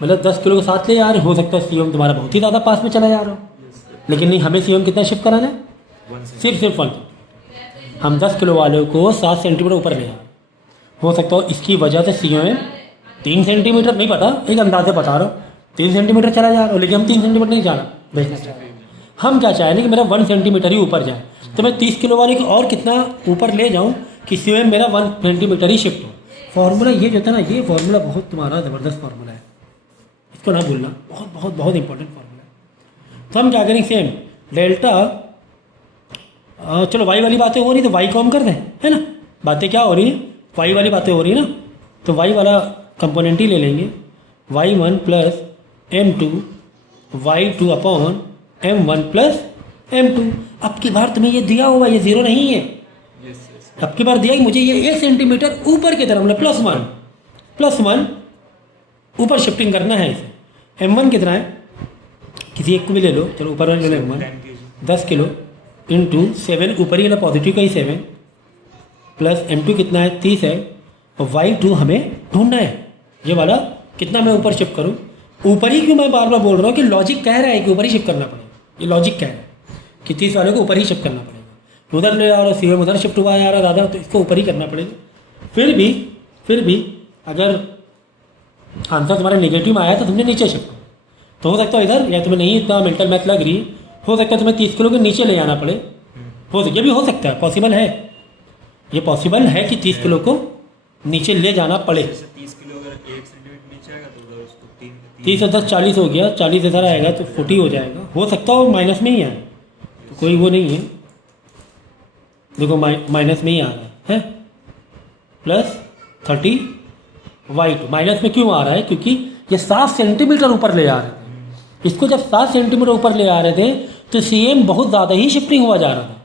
मतलब 10 किलो के साथ ले जा रहे, हो सकता है COM तुम्हारा बहुत ही ज़्यादा पास में चला जा रहा हो, लेकिन नहीं, हमें COM कितना शिफ्ट कराना है, सिर्फ 1। हम 10 किलो वाले को 7 सेंटीमीटर ऊपर ले जा रहे हैं। हो सकता है इसकी वजह से COM 3 सेंटीमीटर, नहीं पता, एक अंदाजे बता रहा हूँ, 3 सेंटीमीटर चला जा रहा हो, लेकिन हम 3 सेंटीमीटर नहीं जाना भेजना चाह रहे। हम क्या चाह रहे हैं कि मेरा 1 सेंटीमीटर ही ऊपर जाए, तो मैं 30 किलो वाले को और कितना ऊपर ले जाऊं कि COM मेरा 1 सेंटीमीटर ही शिफ्ट हो। फार्मूला ये जो था ना, ये फार्मूला बहुत तुम्हारा ज़बरदस्त फार्मूला है, इसको ना भूलना, बहुत बहुत बहुत इंपॉर्टेंट फार्मूला है। तो हम क्या करेंगे, सेम डेल्टा, चलो वाई वाली बातें हो रही तो वाई को हम कर दें, है ना, बातें क्या हो रही है, वाई वाली बातें हो रही है ना, तो वाई वाला कंपोनेंट ही ले लेंगे, y1 plus m2 y2 upon m1 plus m2। अब की बार तुम्हें ये दिया हुआ, ये 0 नहीं है, अब की बार दिया कि मुझे ये 1 सेंटीमीटर ऊपर की तरफ, मतलब +1 ऊपर शिफ्टिंग करना है इसे। m1 कितना है, किसी एक को भी ले लो, चलो ऊपर वाले ले लो, m1 10 किलो इंटू 7, ऊपर ही ना पॉजिटिव का ही 7 प्लस m2 कितना है 30 है, और y2 हमें ढूंढना है, ये वाला कितना मैं ऊपर शिफ्ट करूँ। ऊपर ही क्यों मैं बार बार बोल रहा हूँ कि लॉजिक कह रहा है कि ऊपर ही शिफ्ट करना पड़ेगा, ये लॉजिक कह रहा है कि 30 वाले को ऊपर ही शिफ्ट करना पड़ेगा। उधर ले आ रहा COM उधर शिफ्ट हुआ जा रहा दादा, तो इसको ऊपर ही करना पड़ेगा। फिर भी अगर आंसर तुम्हारा नेगेटिव में आया तो तुमने नीचे शिफ्ट, तो हो सकता है इधर, या तुम्हें नहीं इतना मेंटल मैथ लग रही, हो सकता है तुम्हें 30 किलो के नीचे ले आना पड़े, ये भी हो सकता है, पॉसिबल है, ये पॉसिबल है कि 30 किलो को नीचे ले जाना पड़े। जैसे 30 किलो अगर 1 सेंटीमीटर नीचे आएगा तो उधर उसको 30 और 10 40 हो गया, 40 इधर आएगा तो 40 हो जाएगा, हो सकता है वो माइनस में ही आए, तो कोई वो नहीं है, देखो माइनस में ही आ रहा है प्लस 30 y2 माइनस में क्यों आ रहा है, क्योंकि ये 7 सेंटीमीटर ऊपर ले आ रहे थे, इसको जब 7 सेंटीमीटर ऊपर ले आ रहे थे तो CM बहुत ज़्यादा ही शिफ्टिंग हुआ जा रहा था,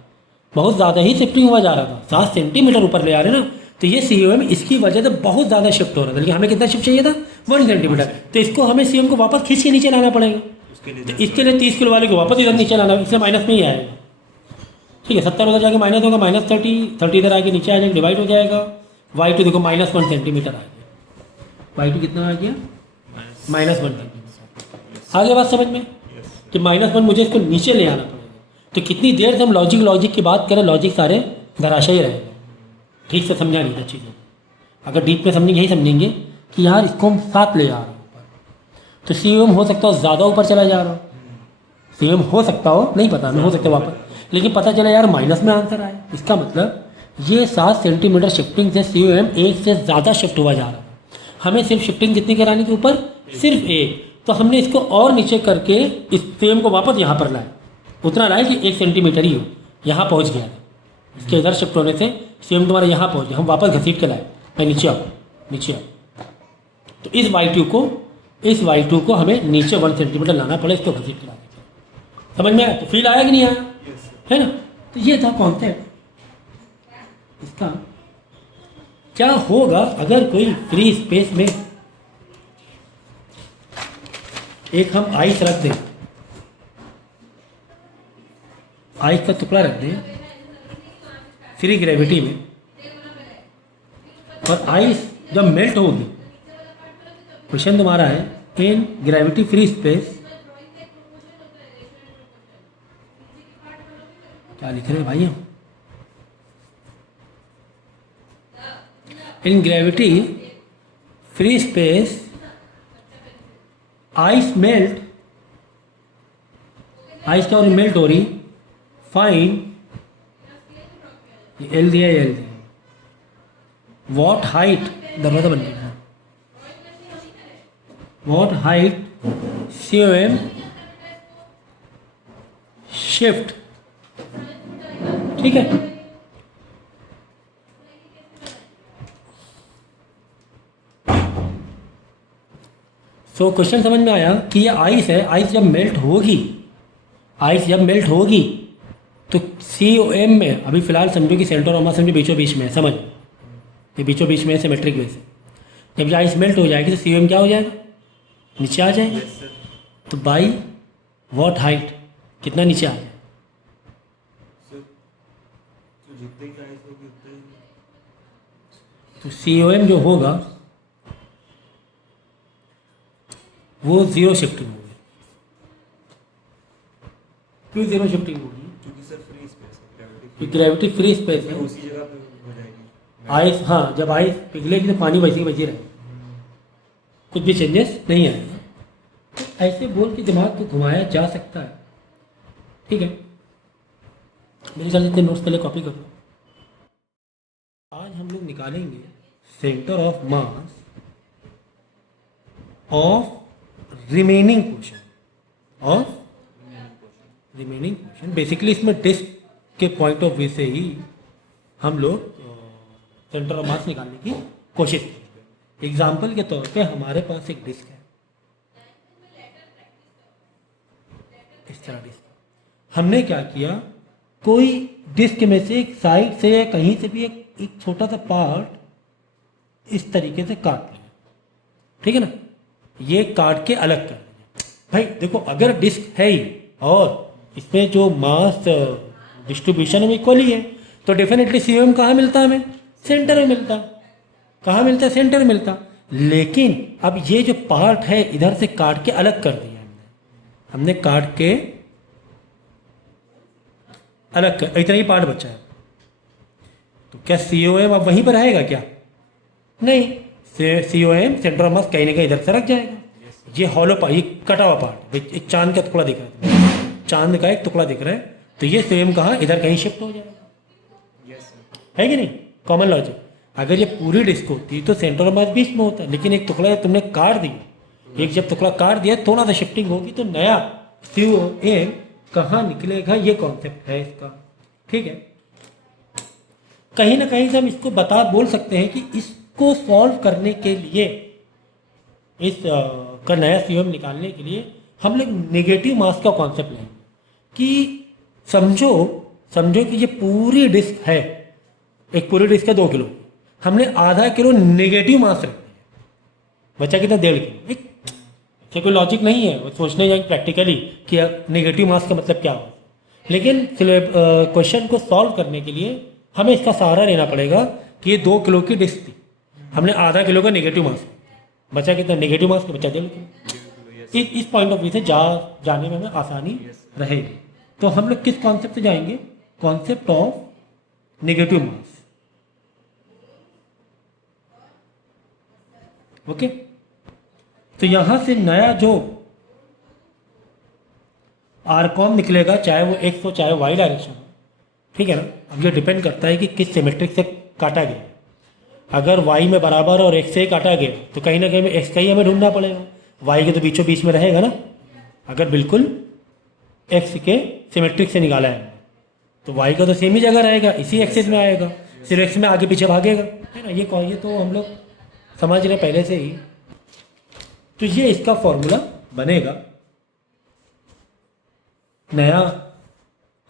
बहुत ज़्यादा ही शिफ्टिंग हुआ जा रहा था, 7 सेंटीमीटर ऊपर ले आ रहे ना, तो ये CM इसकी वजह से बहुत ज़्यादा शिफ्ट हो रहा था, लेकिन हमें कितना शिफ्ट चाहिए था 1 सेंटीमीटर, तो इसको हमें CM को वापस खींच के नीचे लाना पड़ेगा, तो इसके लिए 30 किलो वाले को वापस इधर नीचे लाना, इससे माइनस में ही आएगा, ठीक है, 70 उधर जाके माइनस होगा, -30 इधर आके नीचे आ जाएगा, डिवाइड हो जाएगा, y2 देखो -1 सेंटीमीटर आ गया, y2 कितना आ गया -1 सेंटीमीटर, आगे बात समझ में कि -1 मुझे इसको नीचे ले आना पड़ेगा, तो कितनी देर से हम लॉजिक की बात करें, लॉजिक सारे धराशायी रहेगा, ठीक से समझा नहीं था चीज़ें, अगर डीप में समझेंगे यही समझेंगे कि यार इसको हम साथ ले जा रहे हैं ऊपर, तो CM हो सकता हो ज़्यादा ऊपर चला जा रहा हो, CM हो सकता हो, नहीं पता मैं, हो सकता है वापस, लेकिन पता चला यार माइनस में आंसर आया, इसका मतलब ये 7 सेंटीमीटर शिफ्टिंग से CM 1 से ज़्यादा शिफ्ट हुआ जा रहा है, हमें सिर्फ शिफ्टिंग कितनी करानी थी ऊपर, सिर्फ 1, तो हमने इसको और नीचे करके इस CM को वापस यहाँ पर लाए, उतना लाए कि 1 सेंटीमीटर ही हो, यहाँ पहुँच गया, इसके इधर शिफ्ट होने से CM तुम्हारे यहाँ पहुँच गया, हम वापस घसीट के लाए, भाई नीचे आओ, नीचे आओ, तो इस y2 को हमें नीचे 1 सेंटीमीटर लाना पड़े, इसको घसीट के लाने, समझ में आया, तो फील आया कि नहीं आया, है ना, तो ये था कॉन्सेप्ट इसका। क्या होगा अगर कोई फ्री स्पेस में एक हम आइस रख दें, आइस का टुकड़ा रख दें फ्री ग्रेविटी में, और आइस जब मेल्ट होगी, क्वेश्चन तुम्हारा है इन ग्रेविटी फ्री स्पेस, क्या लिख रहे हैं भाई हम, इन gravity free space ice melt, ice क्या हो रही, मेल्ट हो रही, फाइंड एल दिया, वॉट हाइट, दबा बन गया, वॉट हाइट CM शिफ्ट, ठीक है, तो क्वेश्चन समझ में आया कि ये आइस है, आइस जब मेल्ट होगी, आइस जब मेल्ट होगी तो CM में, अभी फिलहाल समझो कि सेंटर और मास समझो बीचों बीच में है, समझ, ये बीचों बीच में है सिमेट्रिक वे से, जब ये आइस मेल्ट हो जाएगी तो CM क्या हो जाएगा, नीचे आ जाएगा, तो बाई वॉट हाइट कितना नीचे आ जाएगा, तो COM जो होगा वो 0 शिफ्टिंग होगी, क्यों 0 शिफ्टिंग होगी, क्योंकि सर फ्री स्पेस है, ग्रेविटी फ्री स्पेस है, उसी जगह पे हो जाएगी आइस, हाँ जब आइस पिघलेगी तो पानी वैसे ही बची रहेगा, कुछ भी चेंजेस नहीं आएगा, तो ऐसे बोल के दिमाग को घुमाया जा सकता है, ठीक है, मेरे ख्याल से नोट्स पहले कॉपी करो। आज हम लोग निकालेंगे centre of mass of remaining portion, of remaining portion, basically इसमें डिस्क के पॉइंट ऑफ व्यू से ही हम लोग सेंटर ऑफ मास निकालने की कोशिश करेंगे। एग्जाम्पल के तौर पे हमारे पास एक डिस्क है, इस तरह डिस्क, हमने क्या किया, कोई डिस्क में से एक साइड से या कहीं से भी एक छोटा सा पार्ट इस तरीके से काट लिया, ठीक है ना, ये काट के अलग कर दिया। भाई देखो अगर डिस्क है ही और इसमें जो मास डिस्ट्रीब्यूशन है इक्वली है, तो डेफिनेटली COM कहाँ मिलता है, हमें सेंटर में मिलता, कहाँ मिलता है, सेंटर में मिलता, लेकिन अब ये जो पार्ट है इधर से काट के अलग कर दिया हमने काट के अलग कर, इतना ही पार्ट बचा है, तो क्या COM अब वहीं पर रहेगा क्या, नहीं, COM सेंटर ऑफ मास कहीं ना कहीं इधर से रख जाएगा। ये हॉलो पार्ट, ये कटा हुआ पार्ट, एक चांद का टुकड़ा दिख रहा है, चांद का एक टुकड़ा दिख रहा है, तो ये COM कहाँ इधर कहीं शिफ्ट हो जाएगा। Yes sir. है कि नहीं, कॉमन लॉजिक। अगर ये पूरी डिस्क होती तो सेंटर ऑफ मास बीच में होता है, लेकिन एक टुकड़ा तुमने काट दिया, एक जब टुकड़ा काट दिया थोड़ा सा शिफ्टिंग होगी तो नया COM कहाँ निकलेगा, ये कॉन्सेप्ट है इसका। ठीक है, कहीं ना कहीं से हम इसको बोल सकते हैं कि इसको सॉल्व करने के लिए, इस का नया COM निकालने के लिए हम लोग नेगेटिव मास का कॉन्सेप्ट लेंगे कि समझो कि ये पूरी डिस्क है, एक पूरी डिस्क है 2 किलो, हमने आधा किलो नेगेटिव मास रख दिया, बचा कितना 1.5 किलो। एक ऐसे कोई लॉजिक नहीं है, वो सोचने जाएंगे प्रैक्टिकली कि नेगेटिव मास का मतलब क्या हो, लेकिन क्वेश्चन को सॉल्व करने के लिए हमें इसका सहारा लेना पड़ेगा कि ये 2 किलो की डिस्क थी, हमने आधा किलो का नेगेटिव मास, बचा कितना नेगेटिव मास का, बचा 1.5 किलो। इस पॉइंट ऑफ व्यू से जाने में हमें आसानी रहेगी। तो हम लोग किस कॉन्सेप्ट से जाएंगे, concept of negative mass. Okay, तो यहां से नया जो आरकॉम निकलेगा, चाहे वो एक्स हो चाहे वाई डायरेक्शन हो, ठीक है ना। अब ये डिपेंड करता है कि किस सिमेट्रिक से काटा गया। अगर वाई में बराबर और एक्स से काटा गया तो कहीं ना कहीं में एक्स का ही हमें ढूंढना पड़ेगा, वाई के तो बीचों बीच में रहेगा ना। अगर बिल्कुल एक्स के सिमेट्रिक से निकाला है तो वाई का तो सेम ही जगह रहेगा, इसी एक्सिस में आएगा, सिर्फ एक्स में आगे पीछे भागेगा, है ना। ये तो हम लोग समझ रहे पहले से ही। तो ये इसका फॉर्मूला बनेगा। नया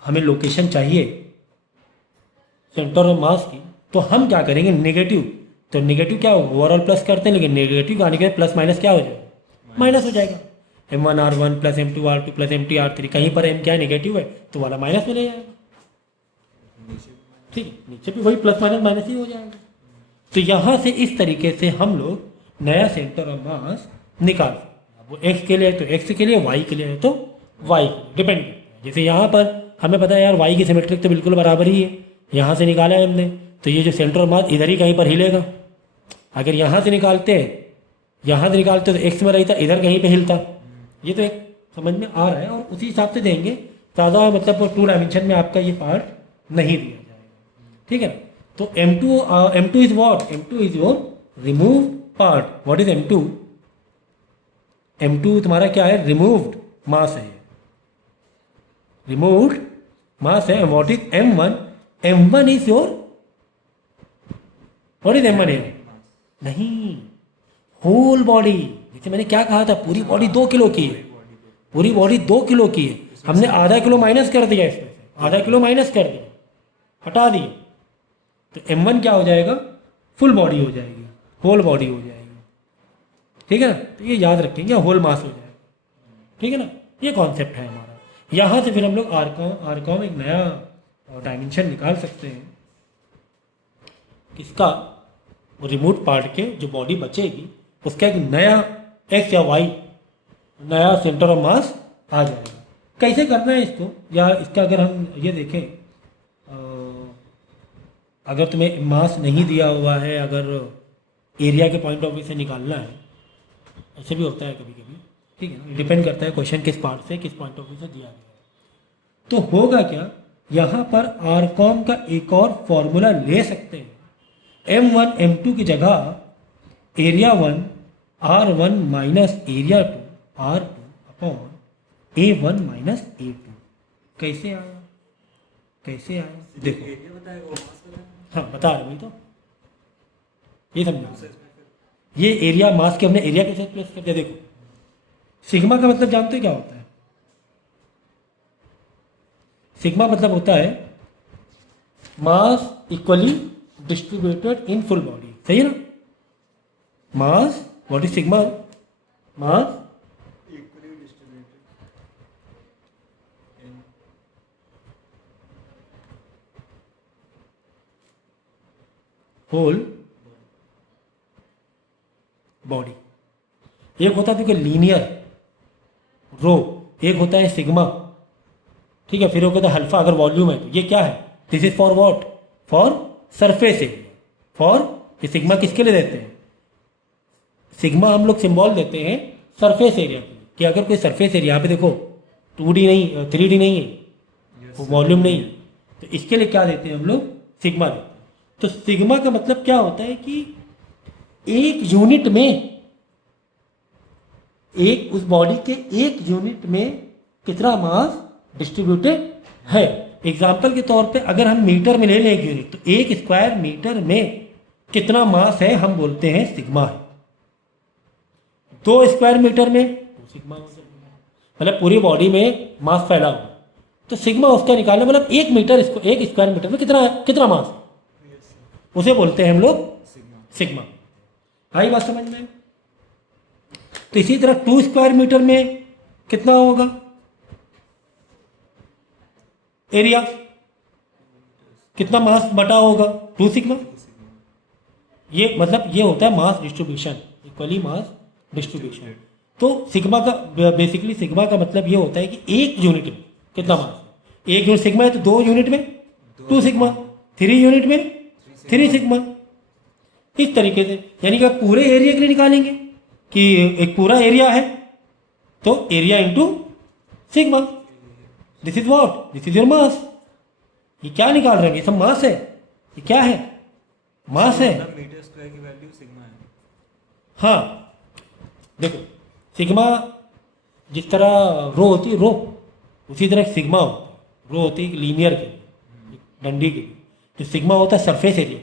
हमें लोकेशन चाहिए सेंटर ऑफ मास की, तो हम क्या करेंगे, नेगेटिव। तो नेगेटिव क्या होगा, ओवरऑल प्लस करते हैं, लेकिन नेगेटिव आने के बाद प्लस माइनस क्या हो जाएगा, माइनस हो जाएगा। M1R1 plus M2R2 plus M3R3, कहीं पर M क्या है, नेगेटिव है, तो वाला माइनस में ले जाएगा। ठीक है, नीचे भी वही प्लस माइनस माइनस ही हो जाएगा। तो यहाँ से इस तरीके से हम लोग नया सेंटर ऑफ मास निकाल सकते हैं। वो एक्स के लिए तो एक्स के लिए, वाई के लिए तो वाई, डिपेंड करता है। जैसे यहाँ पर हमें पता है यार वाई की सिमेट्रिक तो बिल्कुल बराबर ही है, यहाँ से निकाला है हमने, तो ये जो सेंटर ऑफ मास इधर ही कहीं पर हिलेगा। अगर यहाँ से निकालते तो एक्स में रहता, इधर कहीं पे हिलता। ये तो एक समझ में आ रहा है, और उसी हिसाब से देंगे। ज़्यादा मतलब 2 डायमेंशन में आपका ये पार्ट नहीं दिया जाएगा, ठीक है ना। तो M2 is what, M2 is your remove part. What is M2? M2 तुम्हारा क्या है, रिमूव्ड मास है, रिमूव्ड मास है। What is M1? M1 is your, what is M1 है, नहीं, होल बॉडी। जैसे मैंने क्या कहा था, पूरी बॉडी 2 किलो की है, पूरी बॉडी 2 किलो की है, हमने आधा किलो माइनस कर दिया, इसमें से आधा किलो माइनस कर दिया, हटा दिया, तो M1 क्या हो जाएगा, फुल बॉडी हो जाएगी, होल बॉडी हो जाएगी, ठीक है ना। तो ये याद रखेंगे, होल मास हो जाएगा, ठीक है ना। ये कॉन्सेप्ट है हमारा। यहाँ से फिर हम लोग आरकॉम एक नया डायमेंशन निकाल सकते हैं, किसका, रिमूव पार्ट के जो बॉडी बचेगी उसका एक नया एक्स या वाई नया सेंटर ऑफ मास आ जाएगा। कैसे करना है इसको, या इसका अगर हम ये देखें, अगर तुम्हें मास नहीं दिया हुआ है, अगर एरिया के पॉइंट ऑफ व्यू से निकालना है, ऐसे भी होता है कभी कभी, ठीक है ना। डिपेंड करता है क्वेश्चन किस पार्ट से, किस पॉइंट ऑफ व्यू से दिया गया है। तो होगा क्या, यहाँ पर आरकॉम का एक और फॉर्मूला ले सकते हैं। M1 M2 की जगह area 1 R1 minus area 2 R2 upon A1 minus A2। कैसे आया, कैसे आया, देखो, एरिया बताएगा और मास बताएगा। हाँ बता रहे तो ये समझो, ये एरिया मास के हमने एरिया के साथ प्लेस कर दिया। देखो सिग्मा का मतलब जानते हो क्या होता है, सिग्मा मतलब होता है mass equally distributed in full body, सही है ना। Mass, what is sigma, mass equally distributed in whole body. एक होता है क्योंकि लीनियर रो, एक होता है सिग्मा, ठीक है, फिर एक होता है अल्फा अगर वॉल्यूम है तो। ये क्या है, this is for what, for surface area, for, ये सिग्मा किसके लिए देते हैं, सिग्मा हम लोग सिंबल देते हैं सरफेस एरिया कि अगर कोई सरफेस एरिया, यहाँ पे देखो 2D नहीं 3D नहीं है, वॉल्यूम नहीं है, तो इसके लिए क्या देते हैं हम लोग? सिग्मा देते हैं। तो सिग्मा का मतलब क्या होता है कि एक यूनिट में, एक उस बॉडी के एक यूनिट में कितना मास डिस्ट्रीब्यूटेड है। एग्जाम्पल के तौर पे अगर हम मीटर में ले लें एक यूनिट, तो एक स्क्वायर मीटर में कितना मास है हम बोलते हैं सिग्मा है। 2 स्क्वायर मीटर में 2 सिग्मा हो जाएगा, मतलब पूरी बॉडी में मास फैला हुआ, तो सिग्मा उसका निकालना, मतलब 1 मीटर इसको 1 स्क्वायर मीटर में कितना मास है, उसे बोलते हैं हम लोग सिग्मा। आई बात समझ में? तो इसी तरह 2 स्क्वायर मीटर में कितना होगा एरिया, कितना मास बटा होगा 2 सिग्मा। ये मतलब ये होता है mass distribution, equally mass distribution. तो सिग्मा का बेसिकली सिग्मा का मतलब ये होता है कि एक यूनिट में कितना मास है। एक यूनिट सिग्मा है तो 2 यूनिट में 2 सिग्मा, 3 यूनिट में 3 सिग्मा। इस तरीके से यानी कि आप पूरे एरिया के लिए निकालेंगे कि एक पूरा एरिया है तो area into sigma, this is what, this is your मास। ये क्या निकाल रहे हैं? ये सब मास है, ये क्या है? मास है। मीटर स्क्वायर की वैल्यू सिग्मा है। हाँ देखो, सिग्मा जिस तरह रो होती है रो, उसी तरह सिग्मा होता है। रो होती है लीनियर के लिए, डंडी के लिए, तो सिग्मा होता है सरफेस एरिया।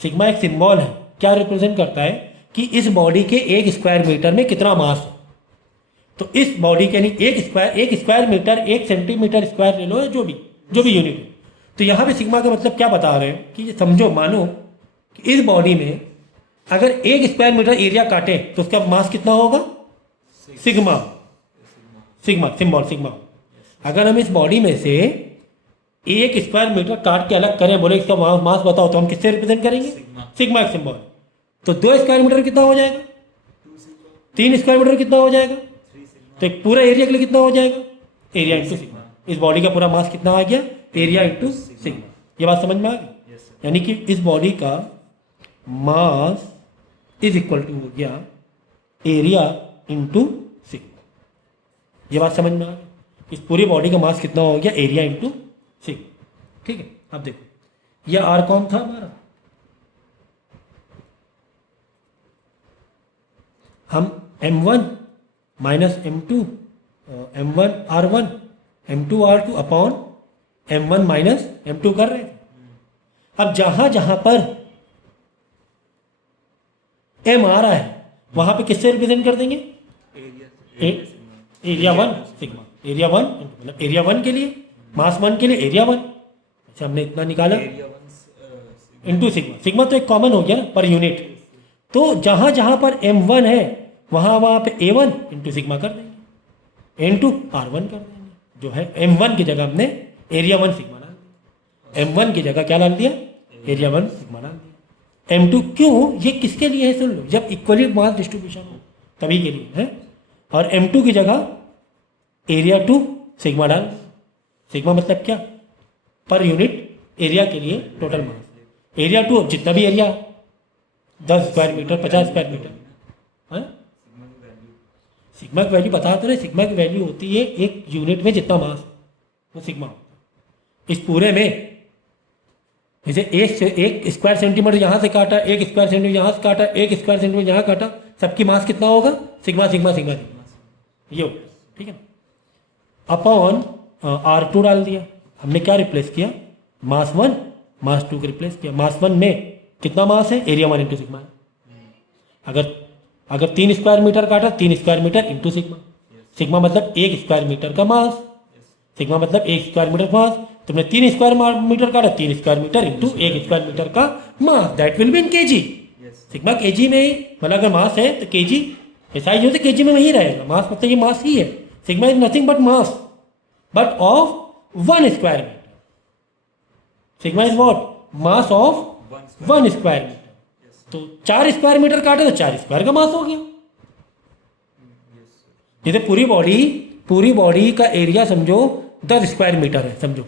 सिग्मा एक सिंबल है, क्या रिप्रेजेंट करता है कि इस बॉडी के 1 स्क्वायर मीटर में कितना मास है। तो इस बॉडी के लिए 1 स्क्वायर मीटर 1 सेंटीमीटर स्क्वायर ले लो, जो भी यूनिट है। तो यहाँ पे सिग्मा का मतलब क्या बता रहे हैं कि समझो, मानो कि इस बॉडी में अगर 1 स्क्वायर मीटर एरिया काटे तो उसका मास कितना होगा? Sigma, symbol sigma. अगर हम इस बॉडी में से 1 स्क्वायर मीटर काट के अलग करें, बोले इसका मास बताओ, तो हम किससे रिप्रेजेंट करेंगे? सिग्मा एक सिंबल। तो 2 स्क्वायर मीटर कितना हो जाएगा? 3 स्क्वायर मीटर कितना हो जाएगा? तो एक पूरा एरिया के लिए कितना हो जाएगा? Area into sigma. इस बॉडी का पूरा मास कितना आ गया? Area into sigma. ये बात समझ में आ गई? यानी कि इस बॉडी का मास इज इक्वल टू हो गया एरिया इंटू सिग्मा। ये बात समझ में आ गई? इस पूरी बॉडी का मास कितना हो गया? Area into sigma. ठीक है, अब देखो ये आर कौन था हमारा, हम M1 minus M2 M1 R1 M2 R2 upon M1 minus M2 कर रहे थे। अब जहां जहां पर M आ रहा है वहां पे किससे रिप्रेजेंट कर देंगे? एरिया 1 सिग्मा, एरिया 1 मतलब एरिया 1 के लिए, मास 1 के लिए एरिया 1। अच्छा, हमने इतना निकाला इंटू सिग्मा। सिग्मा तो एक कॉमन हो गया ना पर यूनिट। तो जहां जहां पर M1 है वहां पे A1 इंटू सिग्मा कर देंगे, इंटू R1 कर देंगे। जो है M1 की जगह हमने एरिया 1 सिग्मा डाल दिया, M1 की जगह क्या डाल दिया? एरिया 1 सिग्मा डाल दिया। M2 क्यों? ये किसके लिए है सुन लो, जब इक्वली मास डिस्ट्रीब्यूशन हो तभी के लिए है। और M2 की जगह एरिया 2 सिग्मा डाल। सिग्मा मतलब क्या? पर यूनिट एरिया के लिए टोटल मास। एरिया 2 जितना भी area, 10 square metre 50 square metre है। सिग्मा की वैल्यू बता तो रहे, सिग्मा की वैल्यू होती है एक यूनिट में जितना मास वो सिग्मा होता है। इस पूरे में जैसे एक स्क्वायर सेंटीमीटर यहाँ से काटा, 1 स्क्वायर सेंटीमीटर यहाँ से काटा, 1 स्क्वायर सेंटीमीटर यहाँ काटा, सबकी मास कितना होगा? सिग्मा सिग्मा सिग्मा सिग्मा, ये हो। ठीक है, अपॉन R2 डाल दिया। हमने क्या रिप्लेस किया? मास 1 मास 2 को रिप्लेस किया। मास 1 में कितना मास है? एरिया 1 इंटू सिग्मा है। अगर 3 स्क्वायर मीटर काटा, 3 square metre into sigma. Sigma मतलब 1 स्क्वायर मीटर का मास, सिग्मा मतलब 1 स्क्वायर मीटर का मास। तुमने 3 स्क्वायर मीटर काटा, 3 square metre into 1 square metre का mass, that will be in kg. Sigma kg में ही, मतलब अगर मास है तो केजी ऐसा ही हो तो केजी में वही रहेगा। मास मतलब ये मास ही है। Sigma is nothing but mass, but of 1 square metre. Sigma is what? Mass of 1 square metre. तो 4 स्क्वायर मीटर काटे तो 4 स्क्वायर का मास हो गया। जैसे पूरी बॉडी का एरिया समझो 10 स्क्वायर मीटर है समझो,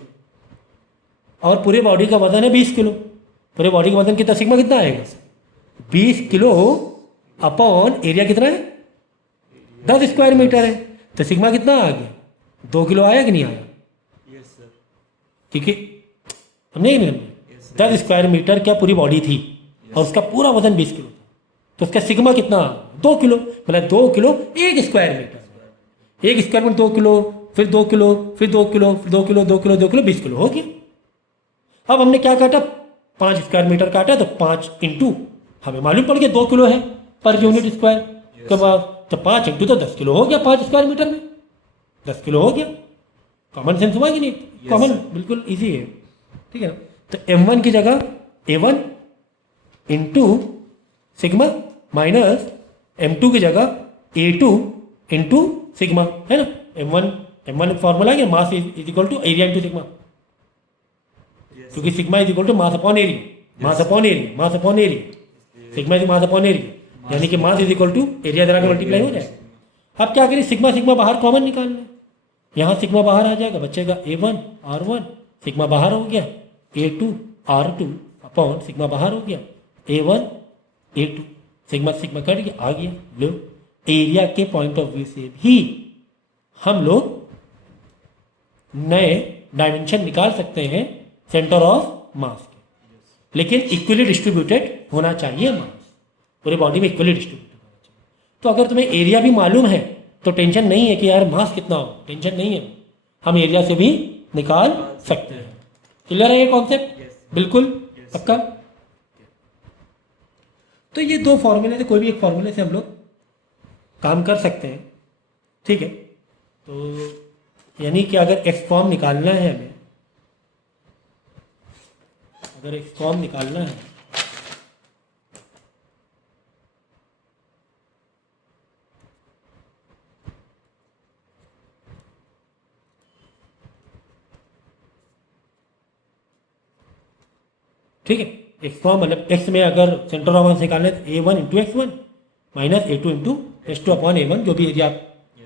और पूरी बॉडी का वजन है 20 किलो। पूरे बॉडी का वजन कितना? सिग्मा कितना आएगा? 20 किलो अपॉन एरिया कितना है 10 स्क्वायर मीटर है, तो सिग्मा कितना आ गया 2 किलो आया कि नहीं आया? Yes sir. क्योंकि हमने ही नहीं यस सर। 10 स्क्वायर मीटर क्या पूरी बॉडी थी और उसका पूरा वजन 20 किलो था, तो उसका सिग्मा कितना 2 किलो, मतलब 2 kilo 1 square metre, 1 square metre 2 kilo, फिर 2 किलो, फिर 2 किलो, फिर 2 किलो, 2 किलो, 2 किलो, 20 किलो हो गया। अब हमने क्या काटा 5 स्क्वायर मीटर काटा, तो 5 इंटू हमें मालूम पड़ गया 2 किलो है पर यूनिट स्क्वायर के बाद, तो 5 इंटू तो 10 किलो हो गया 5 स्क्वायर मीटर में 10 किलो हो गया। कॉमन सेंस हुआ कि नहीं? कॉमन बिल्कुल इजी है, ठीक है। तो m1 की जगह a1 into sigma minus m2 की जगह a2 इंटू सिग्मा, है ना। m1 फॉर्मूला है mass is equal to area into sigma, क्योंकि sigma is equal to mass upon area, mass upon area, mass upon area, sigma is mass upon area, यानी कि mass is equal to area जरा के मल्टीप्लाई हो जाएगा। अब क्या करें, सिग्मा सिग्मा बाहर कॉमन निकालना है, यहाँ सिग्मा बाहर आ जाएगा, बचेगा a1 r1, सिग्मा बाहर हो गया a2 r2 अपॉन सिग्मा बाहर हो गया a1 a2, sigma sigma cut गया आ गया। लो एरिया के पॉइंट ऑफ व्यू से भी हम लोग नए डायमेंशन निकाल सकते हैं सेंटर ऑफ मास के, लेकिन इक्वली डिस्ट्रीब्यूटेड होना चाहिए मास, पूरे बॉडी में इक्वली डिस्ट्रीब्यूटेड होना चाहिए। तो अगर तुम्हें एरिया भी मालूम है तो टेंशन नहीं है कि यार मास कितना हो, टेंशन नहीं है, हम एरिया से भी निकाल सकते हैं। क्लियर है ये कॉन्सेप्ट? बिल्कुल पक्का। तो ये दो फॉर्मूले से कोई भी एक फॉर्मूले से हम लोग काम कर सकते हैं, ठीक है। तो यानी कि अगर एक्स फॉर्म निकालना है हमें, अगर एक्स फॉर्म निकालना है ठीक है, एक्स फॉर्म मतलब एक्स में अगर सेंटर ऑफ मास निकालना है तो a1 into x1 minus a2 into h2 upon a1, जो भी एरिया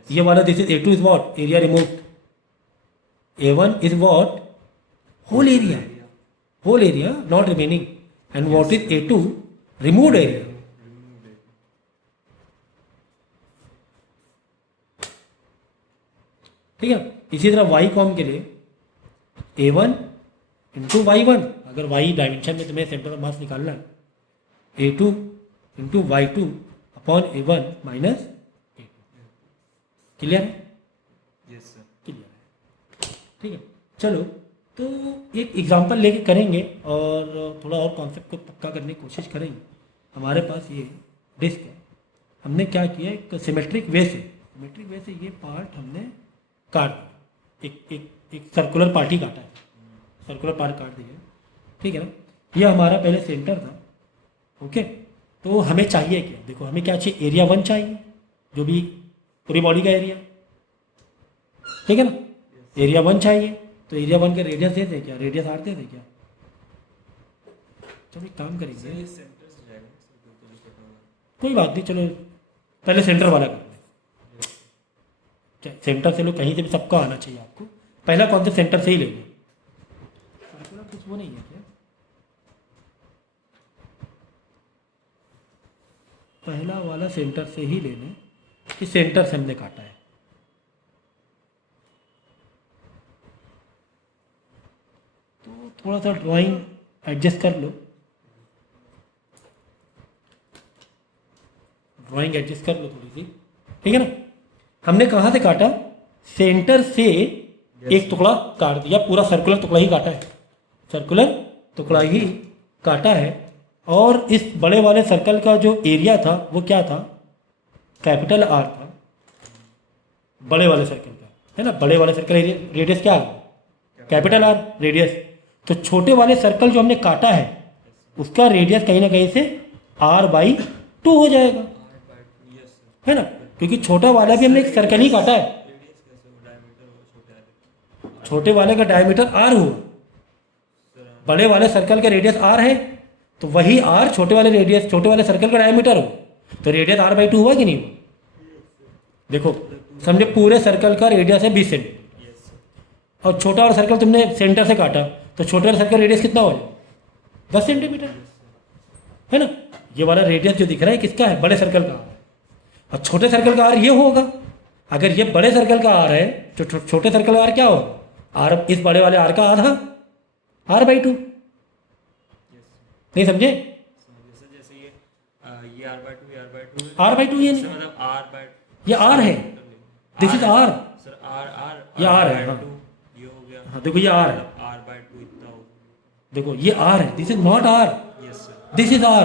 ये वाला this is a2 is what area removed, a1 is what whole area not remaining, and what is a2 removed area. ठीक है, इसी तरह y कॉम के लिए a1 इंटू y1, अगर y डायमेंशन में तुम्हें सेंटर ऑफ मास निकालना है a2 into y2 upon a1 minus a2। Clear है? Yes sir. क्लियर है, ठीक है। चलो तो एक एग्जांपल लेके करेंगे और थोड़ा और कॉन्सेप्ट को पक्का करने की कोशिश करेंगे। हमारे पास ये डिस्क है, हमने क्या किया एक सिमेट्रिक वे से ये पार्ट हमने काट दिया, एक सर्कुलर पार्ट ही काटा है, सर्कुलर पार्ट काट दिया, ठीक है ना। ये हमारा पहले सेंटर था, ओके। तो हमें चाहिए क्या, देखो हमें क्या चाहिए, एरिया 1 चाहिए, जो भी पूरी बॉडी का एरिया, ठीक है ना। एरिया 1 चाहिए, तो एरिया 1 का रेडियस दे दे क्या, रेडियस आर दे दे क्या। चलो एक काम करेंगे, सर ये सेंटर से जाएगा सर, बिल्कुल ही छोटा होगा। कोई बात नहीं, चलो पहले सेंटर वाला कर लें। सेंटर से लो, कहीं से भी सबको आना चाहिए आपको, पहला कॉन्सेप्ट सेंटर से ही ले लो। कुछ वो नहीं है क्या, पहला वाला सेंटर से ही ले लें, इस सेंटर से हमने काटा है। तो थोड़ा सा ड्राइंग एडजस्ट कर लो, ड्राइंग एडजस्ट कर लो थोड़ी सी, ठीक है ना। हमने कहाँ से काटा, सेंटर से एक टुकड़ा काट दिया, पूरा सर्कुलर टुकड़ा ही काटा है, सर्कुलर टुकड़ा ही काटा है। और इस बड़े वाले सर्कल का जो एरिया था वो क्या था, कैपिटल आर था, बड़े वाले सर्कल का, है ना। बड़े वाले सर्कल एरिया रेडियस क्या है, कैपिटल आर रेडियस। तो छोटे वाले सर्कल जो हमने काटा है उसका रेडियस कहीं ना कहीं से r/2 हो जाएगा, यस सर। है ना, क्योंकि छोटा वाला भी हमने एक सर्कल ही काटा है, रेडियस कैसे हो, डायमीटर हो छोटे वाले। छोटे वाले का डायमीटर r हुआ, बड़े वाले सर्कल का रेडियस r है, तो वही r छोटे वाले सर्कल का डायमीटर हो, तो रेडियस r/2 हुआ कि नहीं हुआ। देखो समझे पूरे सर्कल का रेडियस है 20 सेंटीमीटर, यस सर। और छोटा वाला सर्कल तुमने सेंटर से काटा, तो छोटे वाले सर्कल रेडियस कितना हो जाए 10 सेंटीमीटर, है ना। ये वाला रेडियस जो दिख रहा है किसका है, बड़े सर्कल का आर है, और छोटे सर्कल का आर ये होगा। अगर ये बड़े सर्कल का आर है तो छोटे सर्कल का आर क्या होगा, आर इस बड़े वाले आर का आधा, r/2। नहीं समझे, जैसे जैसे ये r/2 ये r/2 है, r/2 ये इससे नहीं, मतलब r/, ये आर है, this is R, sir r ये R है, हाँ। ये हो गया, हाँ देखो ये आर है, r/2 इतना होगा। देखो ये आर है, this is not R, yes sir, this is R.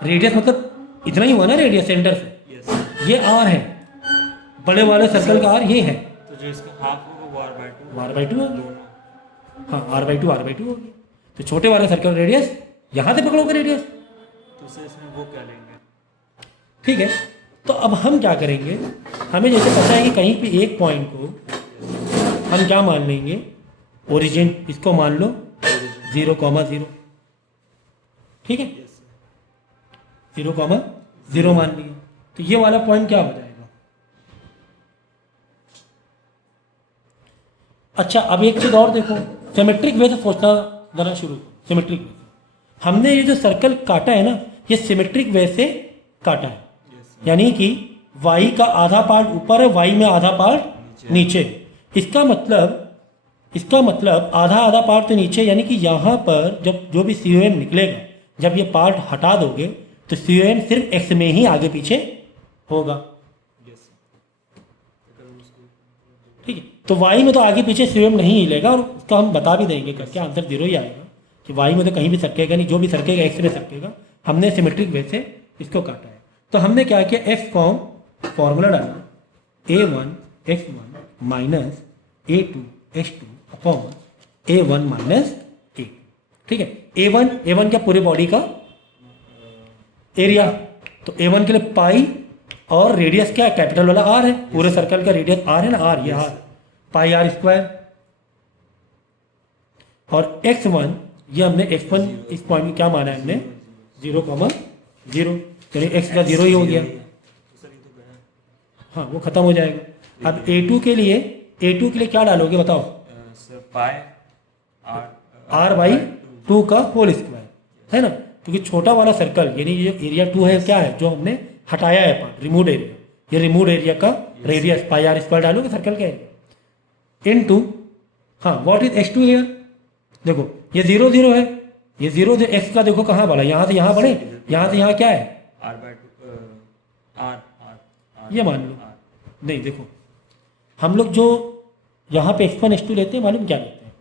Radius मतलब इतना ही हुआ ना रेडियस सेंटर से, यस सर। ये आर है, बड़े वाले सर्कल का आर ये है, तो जो इसका हाफ होगा वो r/2 r/2 हो गया। दोनों। हाँ r/2 r/2 हो गया। तो छोटे वाले सर्कल रेडियस यहाँ से पकड़ोगे रेडियस, तो सर इसमें वो क्या लेंगे? ठीक है। तो अब हम क्या करेंगे, हमें जैसे पता है कि कहीं पे एक पॉइंट को हम क्या मान लेंगे, ओरिजिन, इसको मान लो 0,0, ठीक है, यस सर। 0,0 मान लिया। तो ये वाला पॉइंट क्या हो जाएगा। अच्छा अब एक चीज़ और देखो, सिमेट्रिक वे से सोचना जरा शुरू करो। सिमेट्रिक वे से हमने ये जो सर्कल काटा है ना, ये सिमेट्रिक वे से काटा है, यस सर। यानी कि y का आधा पार्ट ऊपर है, y में आधा पार्ट नीचे। इसका मतलब आधा आधा पार्ट तो नीचे, यानी कि यहाँ पर जब जो भी COM निकलेगा, जब ये पार्ट हटा दोगे तो COM सिर्फ x में ही आगे पीछे होगा, यस सर। ठीक है। तो y में तो आगे पीछे COM नहीं हिलेगा, और उसका हम बता भी देंगे करके, आंसर 0 ही आएगा कि y में तो कहीं भी सरकेगा नहीं, जो भी सरकेगा x में सरकेगा। हमने सिमेट्रिक वे से इसको काटा है। तो हमने क्या किया, f फॉर्मूला डाला, a1 x1 minus a2 x2 upon a1 minus a2, ठीक है। a1 क्या, पूरे बॉडी का एरिया, तो a1 के लिए पाई, और रेडियस क्या है, कैपिटल वाला r है, पूरे सर्कल का रेडियस r है ना, r, ये r, पाई r स्क्वायर। और x1 ये हमने x1 इस पॉइंट में क्या माना है हमने, 0,0, चलिए x का 0 ही हो गया, तो सर ये तो गया। हाँ वो खत्म हो जाएगा। अब a2 के लिए क्या डालोगे बताओ, सर पाई r/2 का होल स्क्वायर, है ना, क्योंकि छोटा वाला सर्कल यानी ये एरिया 2 है, क्या है जो हमने हटाया है पार्ट, रिमूव एरिया, ये रिमूव एरिया का रेडियस पाई r स्क्वायर डालोगे सर्कल का एरिया इनटू, हाँ व्हाट इज x2 हियर, देखो ये 0,0 है, ये 0 x का देखो कहाँ बढ़ा, यहाँ से यहाँ बढ़े, यहाँ से यहाँ क्या है, r/2 r ये मान लो। नहीं देखो हम लोग जो यहाँ पे x1 x2 लेते हैं, मालूम क्या लेते हैं,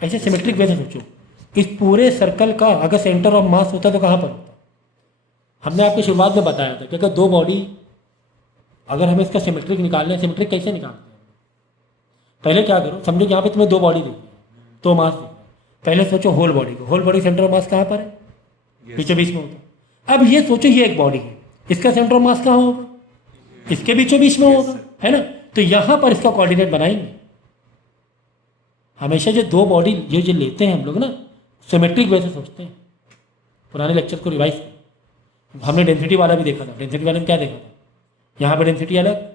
ऐसे सिमेट्रिक वे से सोचो, इस पूरे सर्कल का अगर सेंटर ऑफ मास होता तो कहाँ पर होता। हमने आपको शुरुआत में बताया था कि अगर दो बॉडी, अगर हमें इसका सिमेट्रिक निकालना है, सिमेट्रिक कैसे निकालते हैं, पहले क्या करो, समझो कि यहाँ पे तुम्हें दो बॉडी दी, दो मास दी, पहले सोचो होल बॉडी को, whole body centre of mass कहाँ पर है, बीचों बीच में होता। अब ये सोचो ये एक बॉडी है, इसका सेंटर ऑफ मास कहाँ होगा, इसके बीचों बीच में होगा, है ना। तो यहाँ पर इसका कोऑर्डिनेट बनाएंगे। हमेशा जो दो बॉडी ये जो लेते हैं हम लोग ना, सिमेट्रिक वे से सोचते हैं। पुराने लेक्चर को रिवाइज करें, हमने डेंसिटी वाला भी देखा था। डेंसिटी वाले में क्या देखा था, यहाँ पे डेंसिटी अलग,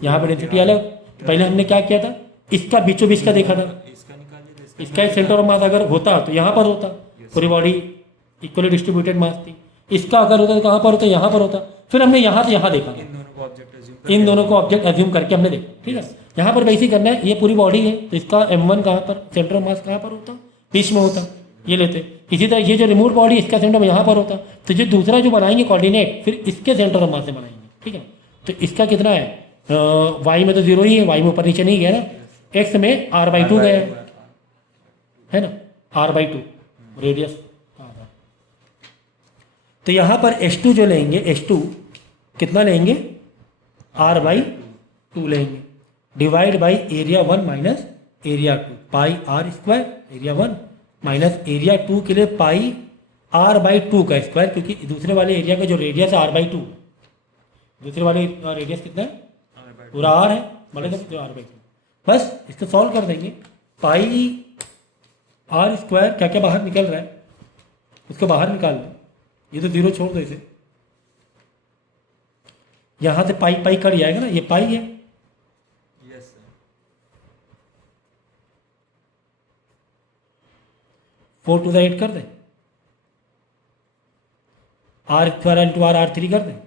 यहाँ पे डेंसिटी अलग। तो पहले हमने क्या किया था, इसका बीचों बीच का देखा था, इसका निकालिए तो इसका एक सेंटर ऑफ मास अगर होता तो यहाँ पर होता, पूरी बॉडी इक्वली डिस्ट्रीब्यूटेड मास थी। इसका अगर होता तो कहाँ पर होता, यहाँ पर होता। फिर हमने यहाँ से यहाँ देखा, इन दोनों को ऑब्जेक्ट एज्यूम करके हमने देखा, ठीक है। यहाँ पर वैसे ही करना है, ये पूरी बॉडी है तो इसका m1 कहाँ पर, सेंटर ऑफ मास कहाँ पर होता, बीच में होता, ये लेते। इसी तरह ये जो रिमूव बॉडी, इसका सेंटर में यहाँ पर होता, तो जो दूसरा जो बनाएंगे कोऑर्डिनेट, फिर इसके सेंटर ऑफ मास से बनाएंगे, ठीक है। तो इसका कितना है, y में तो 0 ही है, y में ऊपर नीचे नहीं गया ना, x में r/2 गया है ना, r/2 रेडियस। तो यहाँ पर h2 जो लेंगे, h2 कितना लेंगे, r/2 लेंगे, divide by area 1 minus area 2, pi r square, area 1 minus area 2 के लिए पाई r/2 का स्क्वायर, क्योंकि दूसरे वाले एरिया का जो रेडियस है r/2, दूसरे वाले रेडियस कितना है, पूरा r है, बड़े जो r/2, बस इसको सॉल्व कर देंगे। पाई r स्क्वायर क्या क्या बाहर निकल रहा है, उसको बाहर निकाल लो, ये तो 0 छोड़ दो इसे, यहाँ से पाई पाई कट जाएगा ना, ये पाई है, यस सर। 4 to the 8 कर दें, are square into are R3 कर दें,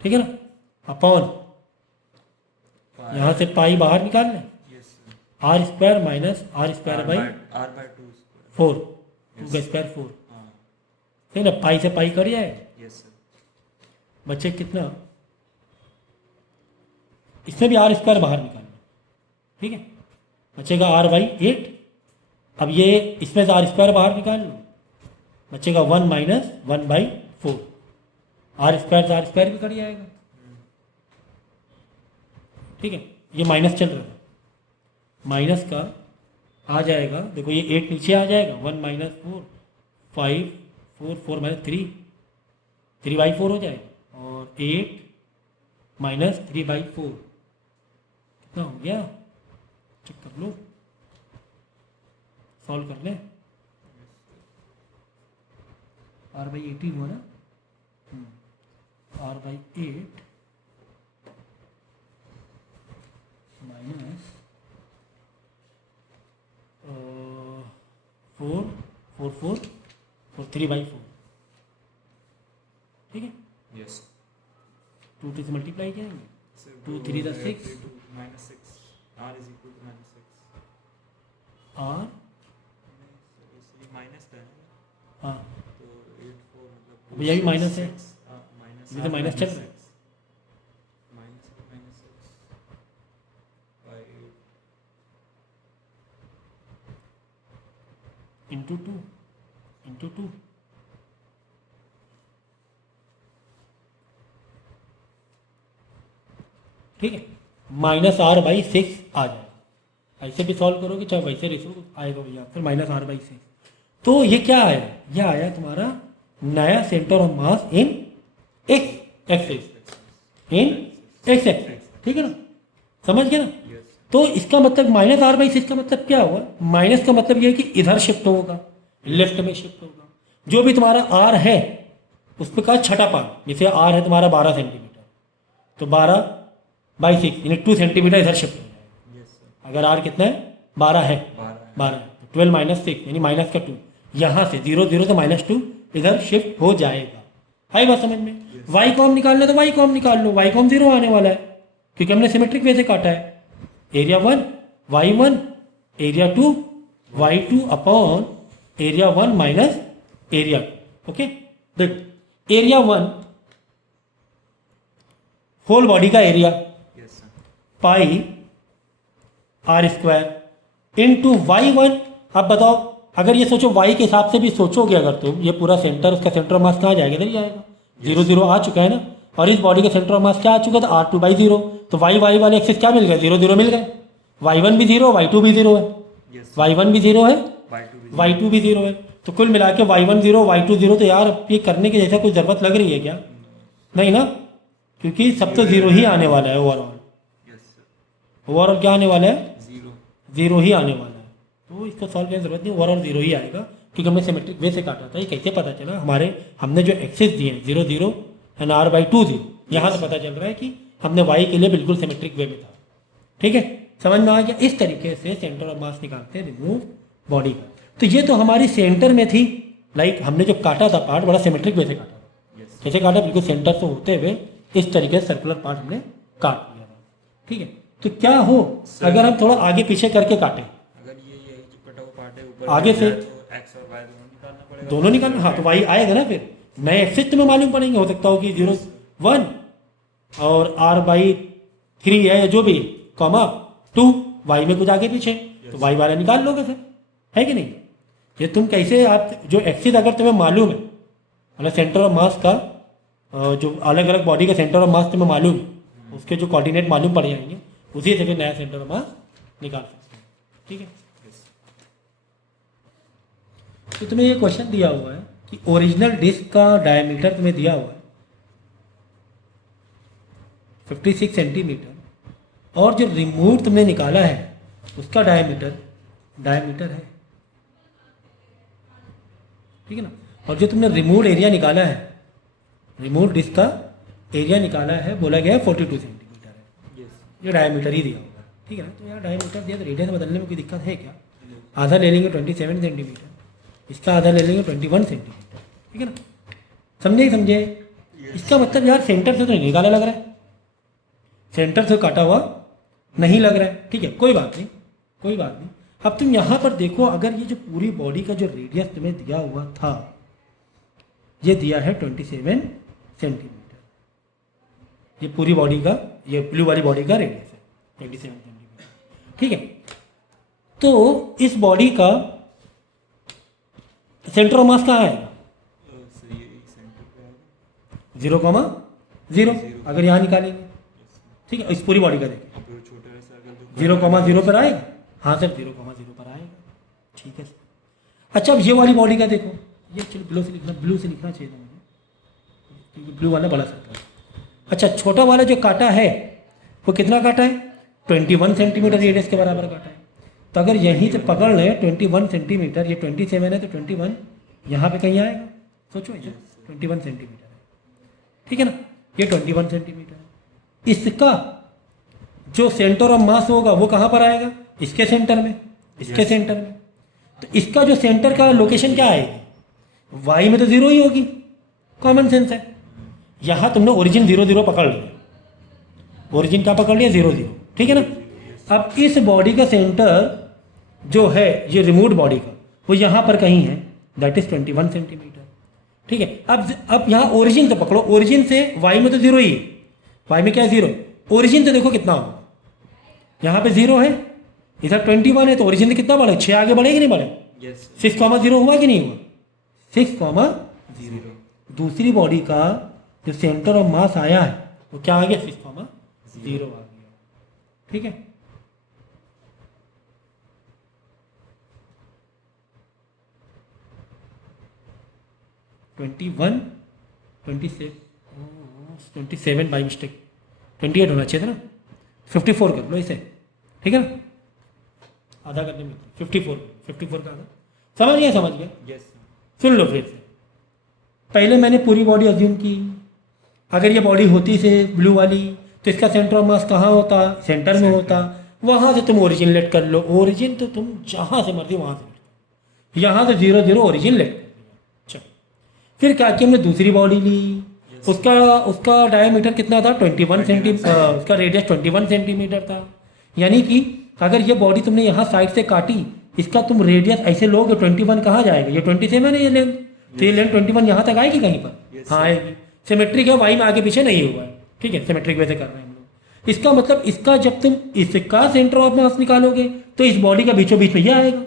ठीक है ना, अपॉन यहाँ से पाई बाहर निकाल लें, Yes, sir. R square minus R square by R by 2 square. 4, 2 का स्क्वायर 4, हाँ. ठीक है ना, पाई से पाई कट जाएगा, Yes, sir. बच्चे कितना, इसमें भी आर स्क्वायर बाहर निकालना, ठीक है, बचेगा आर बाई 8। अब ये इसमें से आर स्क्वायर बाहर निकाल लो, बचेगा 1 माइनस 1 बाई 4, आर स्क्वायर से आर स्क्वायर भी कट जाएगा, ठीक है, ये माइनस चल रहा है, माइनस का आ जाएगा, देखो ये 8 नीचे आ जाएगा, 1 माइनस 4, 5, 4, 4 माइनस 3, 3 बाई 4 हो जाएगा, और 8 माइनस 3 बाई 4 कितना हो गया, चेक कर लो, सॉल्व कर लें, आर बाई 18 हुआ ना, आर बाई 8 माइनस 4, 4, 4 और 3 बाई 4, ठीक है, Yes. 2 से मल्टीप्लाई करेंगे, Sir, 2, 3 the 6. 3 to minus 6. R is equal to minus 6. और इसलिए माइनस का है ना, हाँ तो 8 4 मतलब भैया भी माइनस है, माइनस ये तो माइनस चल रहा है, minus minus 6 by 8 into 2 into 2, ठीक है, माइनस आर बाई 6 आ जाएगा, ऐसे भी सॉल्व करोगे चाहे वैसे रिसो आएगा भैया, फिर माइनस आर बाई 6, तो ये क्या आया, ये आया तुम्हारा नया centre of mass in x axis, in x axis, ठीक है ना, समझ गए ना, Yes. तो इसका मतलब माइनस आर बाई 6 का मतलब क्या हुआ, माइनस का मतलब ये है कि इधर शिफ्ट होगा, लेफ्ट में शिफ्ट होगा, जो भी तुम्हारा आर है उस पर का छठा पान, जैसे आर है तुम्हारा 12 सेंटीमीटर, तो 12 बाई 6 यानी 2 सेंटीमीटर इधर शिफ्ट हो जाएगा, Yes, sir. अगर आर कितना है 12 है, 12 है, तो 12 माइनस 6 यानी माइनस का 2, यहाँ से 0 0 से -2 इधर शिफ्ट हो जाएगा, है बात समझ में, वाई कॉम निकालना तो वाई कॉम निकाल लो, वाई कॉम 0 आने वाला है क्योंकि हमने सिमेट्रिक वे से काटा है, area 1 y1 area 2 y2 upon area 1 minus area 2, okay, देखो एरिया 1 होल बॉडी का area Yes, sir. Pi R square into y1, अब बताओ अगर ये सोचो y के हिसाब से भी सोचोगे अगर तुम, ये पूरा सेंटर, उसका सेंटर ऑफ मास कहाँ जाएगा, इधर ही जाएगा, 0 0 आ चुका है ना, और इस बॉडी का सेंटर ऑफ मास क्या आ चुका था, R2 बाई 0, तो y वाले एक्सिस क्या मिल गए, 0 0 मिल गए, y1 भी 0 y2 भी 0 है, Yes. y1 भी 0 है Y2 भी y2 भी 0 है, तो कुल मिला के y1 0 y2 0, तो यार अब ये करने की जैसा कोई ज़रूरत लग रही है क्या, नहीं ना, क्योंकि सब तो 0 ही आने वाला है, ओवरऑल Yes, sir. ओवरऑल क्या आने वाला है, 0. 0 ही आने वाला है, तो इसको सॉल्व करने की जरूरत नहीं, ओवरऑल 0 ही आएगा क्योंकि हमने सिमेट्रिक वे से काटा था, ये कैसे पता चला, हमने जो एक्सिस दिए हैं 0 0 एंड r बाई 2 0, यहाँ से पता चल रहा है कि हमने y के लिए बिल्कुल सिमेट्रिक वे में था, ठीक है, समझ में आ गया, इस तरीके से सेंटर ऑफ मास निकालते हैं रिमूव बॉडी का, तो ये तो हमारी सेंटर में थी, लाइक हमने जो काटा था पार्ट बड़ा सिमेट्रिक वे से काटा था, Yes. कैसे काटा, बिल्कुल सेंटर से होते हुए इस तरीके से सर्कुलर पार्ट हमने काट लिया था, ठीक है, तो क्या हो अगर हम थोड़ा आगे पीछे करके काटें, अगर ये जो कटा हुआ पार्ट है ऊपर आगे गिर से जाए तो x और y दोनों निकालना पड़ेगा, दोनों निकालना, हाँ तो वाई आएगा ना, फिर नए एक्सिस तुम्हें मालूम पड़ेंगे, हो सकता हो कि 0 1 और r बाई 3 है या जो भी, कॉमा 2 y में कुछ आगे पीछे, तो y वाला निकाल लोगे फिर, है कि नहीं, ये तुम कैसे, आप जो एक्सिस अगर तुम्हें मालूम है, मतलब सेंटर ऑफ मास का जो अलग अलग बॉडी का सेंटर ऑफ मास तुम्हें मालूम है, उसके जो कोऑर्डिनेट मालूम पड़ जाएंगे, उसी से फिर नया सेंटर ऑफ मास निकाल सकते हैं, ठीक है, तो तुम्हें ये क्वेश्चन दिया हुआ है कि ओरिजिनल डिस्क का डायमीटर तुम्हें दिया हुआ है 56 सेंटीमीटर, और जो रिमूव तुमने निकाला है उसका डायमीटर है, ठीक है ना, और जो तुमने रिमूव एरिया निकाला है, रिमूव डिस्क का एरिया निकाला है, बोला गया है 42 सेंटीमीटर है, Yes. ये डायमीटर ही दिया हुआ है, ठीक है ना, तो यार डायमीटर दिया तो रेडियस बदलने में कोई दिक्कत है क्या, आधा ले लेंगे 27 सेंटीमीटर, इसका आधा ले लेंगे 21 सेंटीमीटर, ठीक है ना, समझे? इसका मतलब यार सेंटर से तो नहीं निकाला लग रहा है, सेंटर से काटा हुआ नहीं लग रहा है। ठीक है, कोई बात नहीं, कोई बात नहीं। अब तुम यहाँ पर देखो, अगर ये जो पूरी बॉडी का जो रेडियस तुम्हें दिया हुआ था, ये दिया है 27 सेंटीमीटर, ये पूरी बॉडी का, ये ब्लू वाली बॉडी का रेडियस है 27 सेंटीमीटर। ठीक है, तो इस बॉडी का सेंटर ऑफ मास कहाँ है? सर ये सेंटर पे आएगा। 0,0 अगर यहाँ निकालेंगे। ठीक है, इस पूरी बॉडी का देखिए, अब छोटा ऐसा अगर जो 0,0 पर आएगा। हाँ सर, 0,0 पर आएगा। ठीक है सर। अच्छा, अब ये वाली बॉडी का देखो, ये चलो ब्लू से लिखना चाहिए था मुझे, क्योंकि ब्लू वाला बड़ा सर्कल। अच्छा, छोटा वाला जो काटा है वो कितना काटा है? 21 सेंटीमीटर रेडियस के बराबर काटा है। तो अगर यहीं से पकड़ लें 21 सेंटीमीटर, ये 27 है तो 21 यहाँ पे कहीं आएगा। सोचो, इसे 21 सेंटीमीटर है। ठीक है ना, ये 21 सेंटीमीटर है। इसका जो सेंटर ऑफ मास होगा वो कहाँ पर आएगा? इसके सेंटर में, इसके सेंटर में। तो इसका जो सेंटर का लोकेशन क्या आएगी? वाई में तो 0 ही होगी, कॉमन सेंस है। यहाँ तुमने ओरिजिन 0 0 पकड़ लिया, ओरिजिन क्या पकड़ लिया? 0 0। ठीक है ना। अब इस बॉडी का सेंटर जो है, ये रिमूव बॉडी का, वो यहाँ पर कहीं है, दैट इज 21 सेंटीमीटर। ठीक है, अब यहाँ ओरिजिन से पकड़ो, ओरिजिन से वाई में तो 0 ही है, वाई में क्या है? 0। ओरिजिन से देखो कितना होगा, यहाँ पे 0 है, इधर 21 है, तो ओरिजिन से कितना बढ़े? 6 आगे बढ़े कि नहीं बढ़े? 6,0 हुआ कि नहीं हुआ? 6,0। दूसरी बॉडी का जो सेंटर ऑफ मास आया है वो क्या आ गया? 6,0 आ गया। ठीक है, ट्वेंटी 27 बाई मिस्टेक 28 होना चाहिए था ना, 54 कर लो इसे। ठीक है ना, आधा करने में 54 का आधा। समझ गया? यस सुन लो फिर से। पहले मैंने पूरी बॉडी अज्यूम की, अगर ये बॉडी होती से ब्लू वाली तो इसका सेंटर ऑफ मास कहाँ होता? सेंटर में होता। वहाँ से तुम ओरिजिन लेट कर लो, ओरिजिन तो तुम जहाँ से मर्जी वहाँ से लेट कर, यहाँ से 0 0 ओरिजिन लेट कर लिया। चलो, फिर क्या किया हमने? दूसरी बॉडी ली, उसका डायमीटर कितना था? 21 सेंटीमीटर, उसका रेडियस 21 सेंटीमीटर था। यानी कि अगर ये बॉडी तुमने यहाँ साइड से काटी, इसका तुम रेडियस ऐसे लोगे, 21 कहाँ जाएगा? ये 27 है ये लेंथ, तो ये लेंथ 21 यहाँ तक आएगी कहीं पर? हाँ आएगी। सिमेट्रिक है, वाई में आगे पीछे नहीं हुआ है। ठीक है, सिमेट्रिक वैसे कर रहे हैं हम लोग। इसका मतलब इसका जब तुम इसका सेंटर ऑफ मास निकालोगे तो इस बॉडी का बीचों बीच में ये आएगा।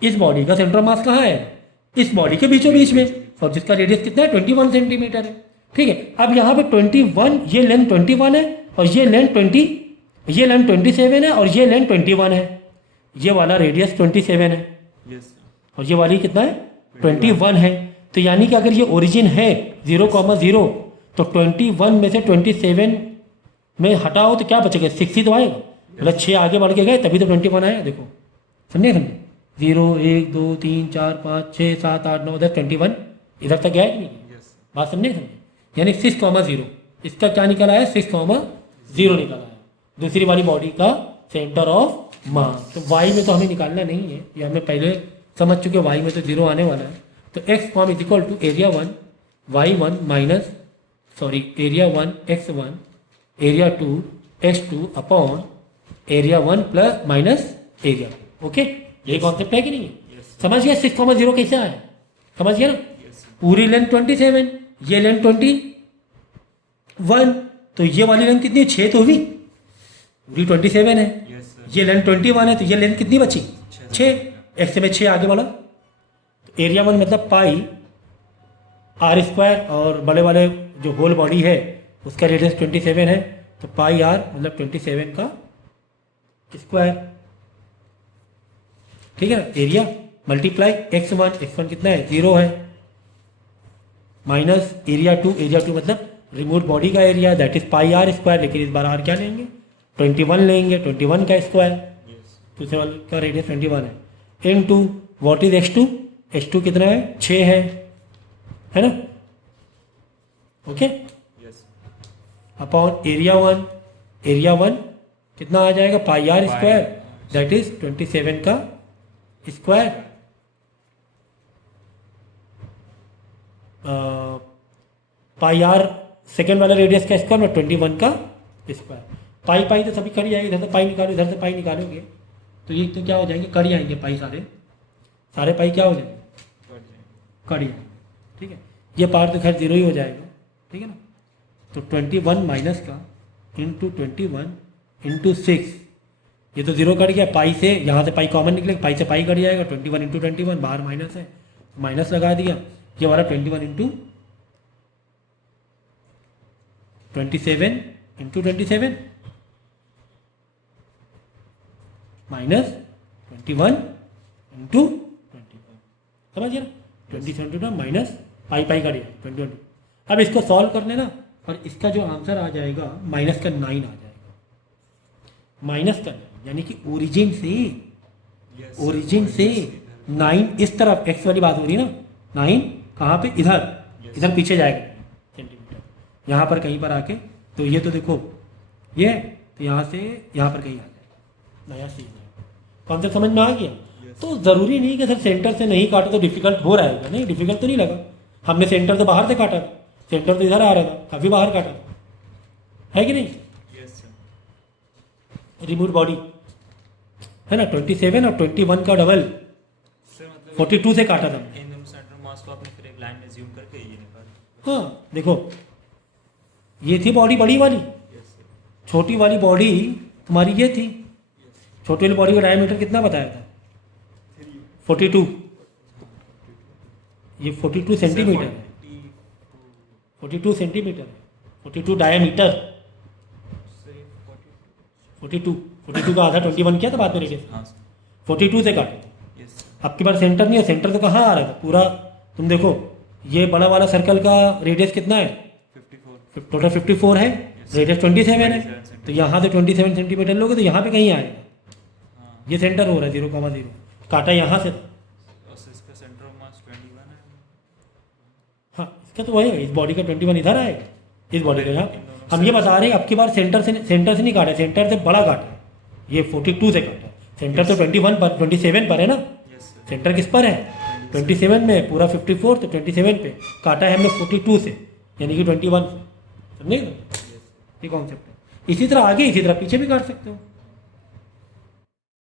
इस बॉडी का सेंटर ऑफ मास कहाँ है? इस बॉडी के बीचों बीच में, और जिसका रेडियस कितना है? 21 सेंटीमीटर है। ठीक है, अब यहाँ पे 21, ये लेंथ 21 है, और ये लेंथ 27 है, और ये लेंथ 21 है। ये वाला रेडियस 27 है, और ये वाली कितना है? 21 है। तो यानी कि अगर ये ओरिजिन है 0,0, तो 21 में से 27 में हटाओ तो क्या बचेगा? 6 ही तो आएगा। मतलब 6 आगे बढ़ के गए तभी तो 21 आया। देखो, समझे? 0 1 2 3 4 5 6 7 8 9 10 21 इधर तक गया कि नहीं? बात समझे? यानी 6,0 इसका क्या निकला है? 6,0 निकला है, दूसरी वाली बॉडी का सेंटर ऑफ मास। तो वाई में तो हमें निकालना नहीं है, ये हमें पहले समझ चुके, वाई में तो 0 आने वाला है। तो X form is equal to area 1 y1 minus area 1 x1 area 2 x2 upon area 1 plus minus area 2। Okay, ये कॉन्सेप्ट है कि नहीं है? समझ गया 6,0 कैसे आया? समझ गया ना? पूरी लेंथ 27, ये लेंथ 21, तो ये वाली लेंथ कितनी है? 6 तो हुई, पूरी 27 है, ये लेंथ 21 है, तो ये लेंथ कितनी बची? 6। एक्स में 6 आगे बढ़ा, तो एरिया 1 मतलब पाई r², और बड़े वाले जो होल बॉडी है उसका रेडियस 27 है, तो पाई r मतलब 27 का स्क्वायर। ठीक है ना, एरिया मल्टीप्लाई x1 कितना है? 0 है, माइनस एरिया 2 मतलब रिमूव बॉडी का area, that is pi r², लेकिन इस बार r क्या लेंगे? 21 लेंगे, 21 का स्क्वायर, दूसरे वाले का रेडियस 21 है, इनटू व्हाट इज x2 कितना है? 6 है ना? ओके, अपॉन एरिया 1 कितना आ जाएगा? पाई r², दैट इज 27 का स्क्वायर। पाई आर सेकेंड वाला रेडियस का स्क्वायर और 21 का स्क्वायर। पाई पाई तो सभी कर ही आएंगे, इधर से पाई निकालो, इधर से पाई निकालोगे तो ये तो क्या हो जाएंगे, कर ही आएंगे पाई, सारे पाई क्या हो जाएंगे, कर ही आएंगे। ठीक है, ये पार्ट तो खैर जीरो ही हो जाएगा। ठीक है ना, तो 21 माइनस का इंटू 21 इंटू 6, ये तो जीरो कट गया, पाई से यहाँ से पाई कॉमन निकलेगा, पाई से पाई कट जाएगा, 21 इंटू 21 बाहर माइनस है, माइनस लगा दिया, ये हमारा 21 इंटू 27 इंटू 27 माइनस 21 इंटू 21, समझिए ना, 27 माइनस पाई पाई कट गया 21। अब इसको सॉल्व कर लेना और इसका जो आंसर आ जाएगा माइनस का 9 आ जाएगा, माइनस का 9 यानी कि ओरिजिन से, ओरिजिन से 9 इस तरफ, एक्स वाली बात हो रही है ना, 9 कहाँ पे, इधर पीछे जाएगा सेंटीमीटर, यहाँ पर कहीं पर आके, तो ये तो देखो ये, तो यहाँ से यहाँ पर कहीं आ जाएगा, नया सीन है। कॉन्सेप्ट समझ में आ गया? तो ज़रूरी नहीं कि सर सेंटर से नहीं काटे तो डिफिकल्ट हो रहा है, नहीं डिफिकल्ट तो नहीं लगा, हमने सेंटर तो बाहर से काटा था, सेंटर तो इधर आ रहा था, काफ़ी बाहर काटा था, है कि नहीं? रिमूव बॉडी है ना, 27 और 21 का डबल 42 से काटा था। इन दोनों सेंटर मास को आपने फिर एक लाइन में ज़ूम करके ये निकाला। हाँ देखो, ये थी बॉडी बड़ी वाली, छोटी वाली बॉडी तुम्हारी ये थी, छोटी वाली बॉडी का डायमीटर कितना बताया था, 42, ये 42 सेंटीमीटर है, 42 सेंटीमीटर है, 42 डायमीटर, 42 का आधा 21 किया था बाद में रेडियस, 42 से काटे। आपके पास सेंटर नहीं है, सेंटर तो कहाँ आ रहा था पूरा, तुम देखो ये बड़ा वाला सर्कल का रेडियस कितना है, 54, टोटल 54 है, रेडियस 27 है, तो यहाँ से 27 सेंटीमीटर लोगे तो यहाँ पे कहीं आएगा, ये सेंटर हो रहा है 0,0, काटा यहाँ से, इसका सेंटर ऑफ मास 21 है। हाँ इसका तो वही है, इस बॉडी का 21 इधर आएगा, इस बॉडी का यहाँ, हम ये बता रहे हैं अब की बार सेंटर से नहीं काटा, सेंटर से बड़ा काटा, ये 42 से काटा, सेंटर तो 21 पर 27 पर है ना, सेंटर किस पर है, 27 में, पूरा 54 तो 27 पे काटा है हमने 42 से, यानी कि 21 से, समझे? ये कॉन्सेप्ट है। इसी तरह आगे इसी तरह पीछे भी काट सकते हो।